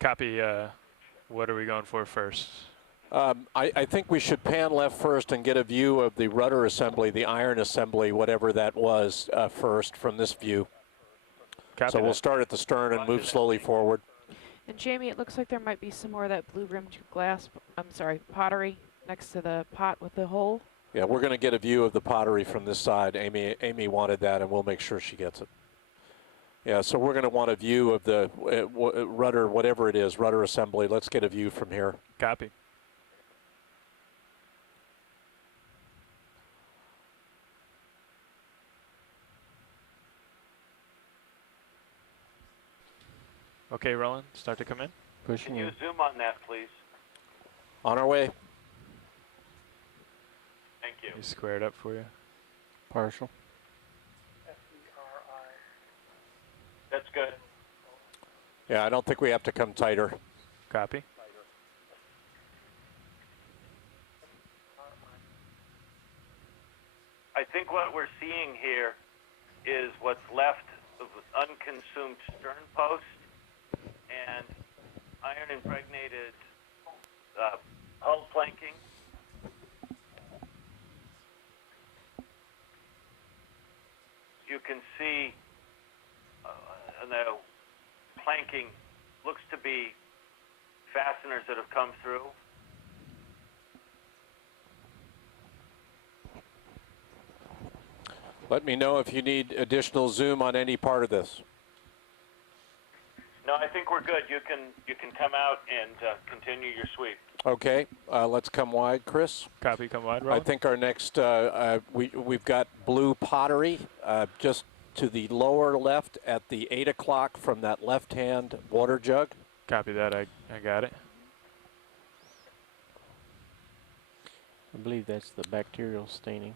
Copy. What are we going for first? I think we should pan left first and get a view of the rudder assembly, the iron assembly, whatever that was, first from this view. Copy so that. we'll start at the stern and move slowly forward. And Jamie, it looks like there might be some more of that blue rimmed glass, pottery next to the pot with the hole. Yeah, we're going to get a view of the pottery from this side. Amy wanted that, and we'll make sure she gets it. Yeah, so we're going to want a view of the rudder, whatever it is, rudder assembly. Let's get a view from here. Copy. Okay, Roland, start to come in. Pushing Can you in. zoom on that, please? On our way. Thank you. He's squared up for you. Partial. That's good. Yeah, I don't think we have to come tighter. Copy. I think what we're seeing here is what's left of unconsumed stern post and iron impregnated hull planking. You can see the planking looks to be fasteners that have come through. Let me know if you need additional zoom on any part of this. No, I think we're good. You can come out and continue your sweep. Okay, let's come wide, Chris. Copy, come wide, I Roland. think our next, we've got blue pottery just to the lower left at the 8 o'clock from that left-hand water jug. Copy that, I got it. I believe that's the bacterial staining.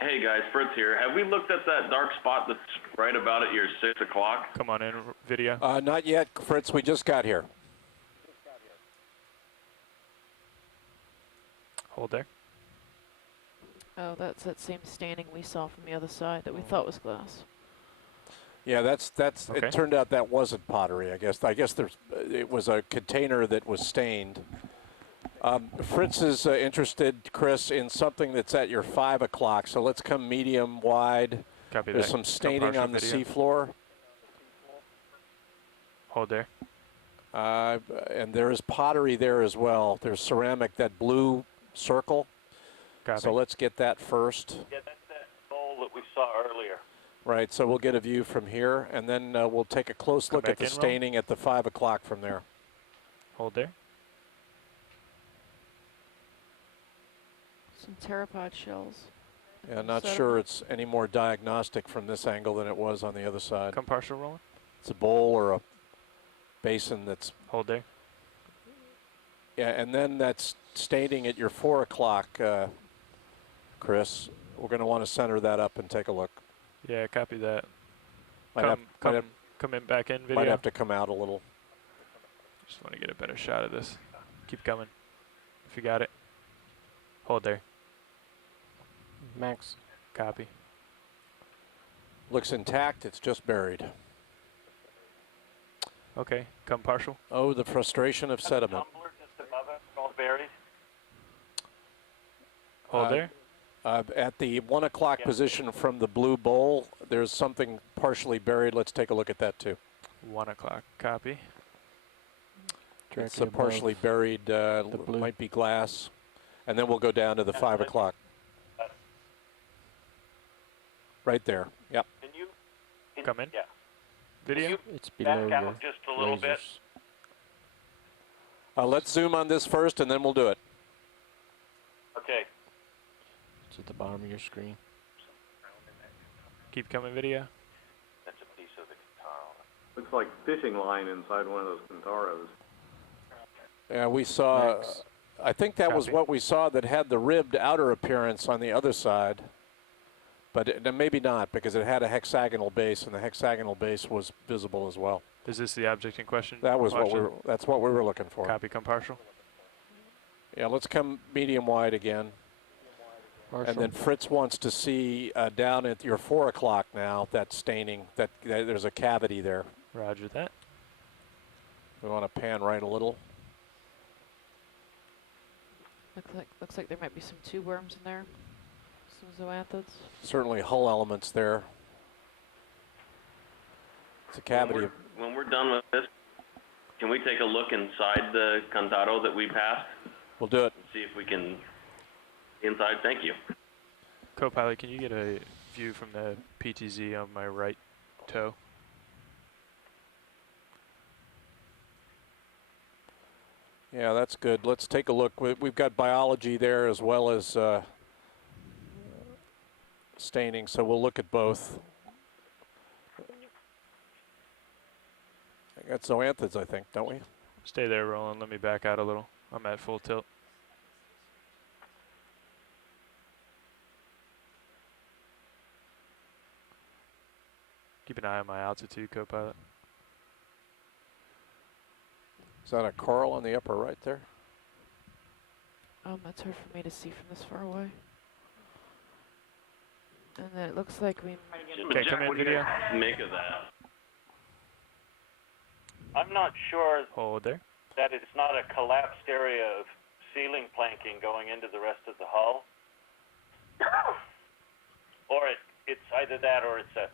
Hey guys, Fritz here. Have we looked at that dark spot that's right about at your 6 o'clock? Come on in, video. Not yet, Fritz. We just got here. Hold there. Oh, that's that same staining we saw from the other side that we thought was glass. Yeah, that's. Okay. It turned out that wasn't pottery. I guess there's. It was a container that was stained. Fritz is interested, Chris, in something that's at your 5 o'clock. So let's come medium wide. Copy There's that. some staining on the Video. seafloor. Hold there. And there is pottery there as well. There's ceramic, that blue circle. Copy. So let's get that first. Yeah, that's that bowl that we saw earlier. Right, so we'll get a view from here, and then we'll take a close Come look at back the in, Ron. staining at the 5 o'clock from there. Hold there. Some pteropod shells. Yeah, not So- sure it's any more diagnostic from this angle than it was on the other side. Come partial, Roland. It's a bowl or a basin that's, Hold there. yeah, and then that's staining at your 4 o'clock, Chris. We're going to want to center that up and take a look. Yeah, copy that. Might have, Come Come in, back in video. Might have to come out a little. Just want to get a better shot of this. Keep coming. If you got it. Hold there. Max. Copy. Looks intact, it's just buried. Okay, come partial. Oh, the frustration of sediment. Tumbler just above it, all buried. Hold there. At the 1 o'clock position from the blue bowl, there's something partially buried. Let's take a look at that too. 1 o'clock, copy. It's a partially buried, might be glass. And then we'll go down to the 5 o'clock. Right there, yep. Can you? Come in. Yeah. Video? It's below Back your out just a little bit. Let's zoom on this first and then we'll do it. Okay. It's at the bottom of your screen. Keep coming, video. That's a piece of the guitar. Looks like fishing line inside one of those Cantaros. Yeah, we saw, I think that was Copy. what we saw that had the ribbed outer appearance on the other side. But maybe not, because it had a hexagonal base, and the hexagonal base was visible as well. Is this the object in question? That was that's what we were looking for. Copy, come partial. Yeah, let's come medium wide again. Partial. And then Fritz wants to see down at your 4 o'clock now, that staining, that there's a cavity there. Roger that. We want to pan right a little. Looks like there might be some tube worms in there. Some zoanthids. Certainly hull elements there. It's a cavity. When we're done with this, can we take a look inside the Cantaro that we passed? We'll do it. See if we can, inside, thank you. Co-pilot, can you get a view from the PTZ on my right toe? Yeah, that's good. Let's take a look. We've got biology there as well as staining, so we'll look at both. I got zoanthids, I think, don't we? Stay there, Roland. Let me back out a little. I'm at full tilt. Keep an eye on my altitude, co-pilot. Is that a coral on the upper right there? That's hard for me to see from this far away. And then it looks like we... Okay, come in, video. Make of that. I'm not sure Hold there. that it's not a collapsed area of ceiling planking going into the rest of the hull. Or it's either that or it's a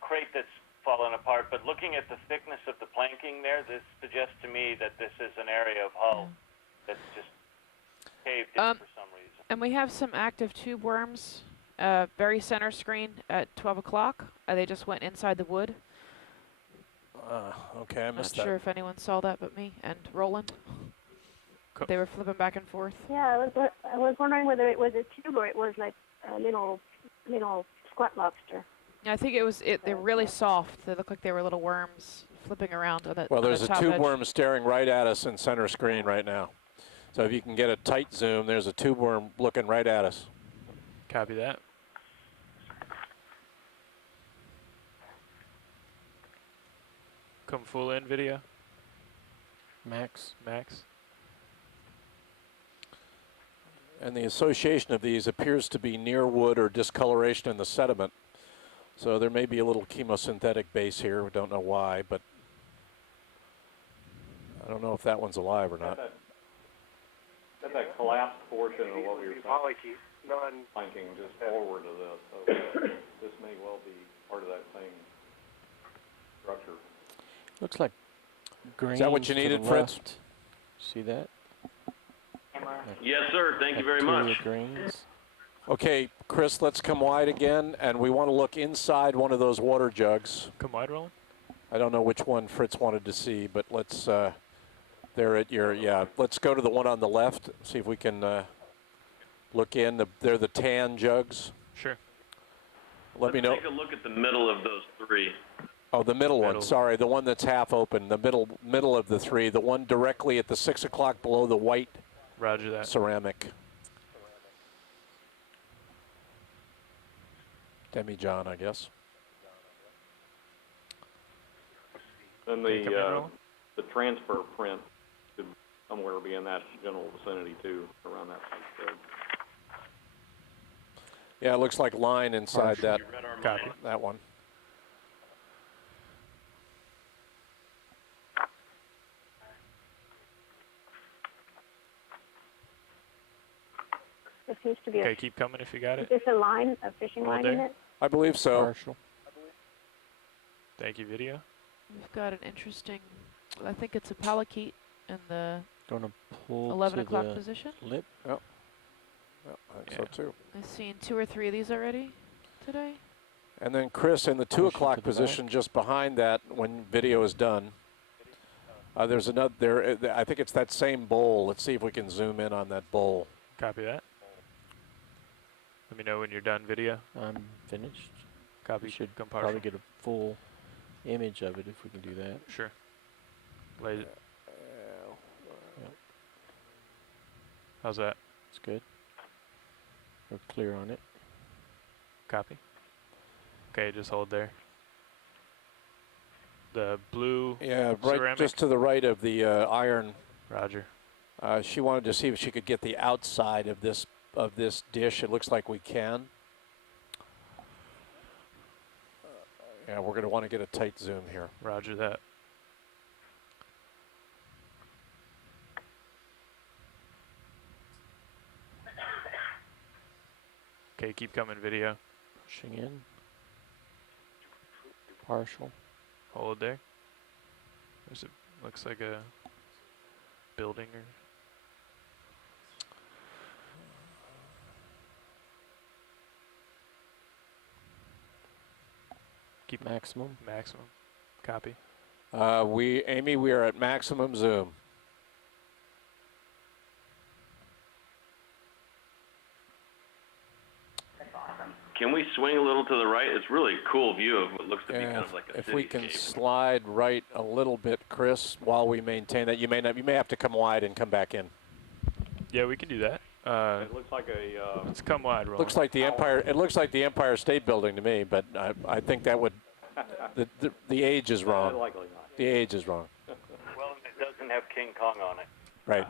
crate that's fallen apart. But looking at the thickness of the planking there, this suggests to me that this is an area of hull that's just caved in for some reason. And we have some active tube worms, very center screen at 12 o'clock. They just went inside the wood. Okay, I missed Not sure that. if anyone saw that but me and Roland. They were flipping back and forth. Yeah, I was wondering whether it was a tube or it was like a little squat lobster. Yeah, I think it was. They're really soft. They look like they were little worms flipping around on that. Well, on the there's a top tube edge. worm staring right at us in center screen right now. So if you can get a tight zoom, there's a tube worm looking right at us. Copy that. Come full in, video. Max. Max. And the association of these appears to be near wood or discoloration in the sediment. So there may be a little chemosynthetic base here. We don't know why, but I don't know if that one's alive or not. That's that collapsed portion of what we were Polykeet, planking just forward of this. So this may well be part of that same structure. Looks like green. Is that what you needed, Fritz? See that? Yes, sir. Thank you very much. Greens. Okay, Chris, let's come wide again, and we want to look inside one of those water jugs. Come wide, Roland. I don't know which one Fritz wanted to see, but let's, there at your, yeah, let's go to the one on the left, see if we can look in. They're the tan jugs. Sure. Let me know. Take a look at the middle of those three. Oh, the middle one, sorry, the one that's half open, the middle of the three, the one directly at the 6 o'clock below the white Roger that. ceramic. Demi-John, I guess. Then Okay, come in, roll. the transfer print should somewhere be in that general vicinity too, around that price code. Yeah, it looks like line inside that, Copy. that one. There seems to be Okay, keep coming if you got is it. this a line, a fishing Hold line in there. it? I believe so. Partial. Thank you, video. We've got an interesting, I think it's a parakeet in the Gonna pull 11 to o'clock the position. lip. Yep. Yep, I think so too. I've seen 2 or 3 of these already today. And then Chris, in the 2 Push it o'clock to the position, just behind that, when video is done, there's another. I think it's that same bowl. Let's see if we can zoom in on that bowl. Copy that. Let me know when you're done, video. I'm finished. Copy. We should Come partial. probably get a full image of it if we can do that. Sure. Lay it. Yep. How's that? It's good. We're clear on it. Copy. Okay, just hold there. The blue Yeah, right, ceramic. just to the right of the iron. Roger. She wanted to see if she could get the outside of this dish. It looks like we can. Yeah, we're going to want to get a tight zoom here. Roger that. Okay, keep coming, video. Pushing in. Partial. Hold there. There's a, looks like a building or. Keep maximum. Maximum. Copy. Amy, we are at maximum zoom. Can we swing a little to the right? It's really a cool view of what looks to be kind of like a If we can cityscape. slide right a little bit, Chris, while we maintain that, you may have to come wide and come back in. Yeah, we can do that. It looks like a. Let's come wide, Roland. Looks like the Empire. It looks like the Empire State Building to me, but I think that would. The age is wrong. Likely not. The age is wrong. Well, it doesn't have King Kong on it. Right.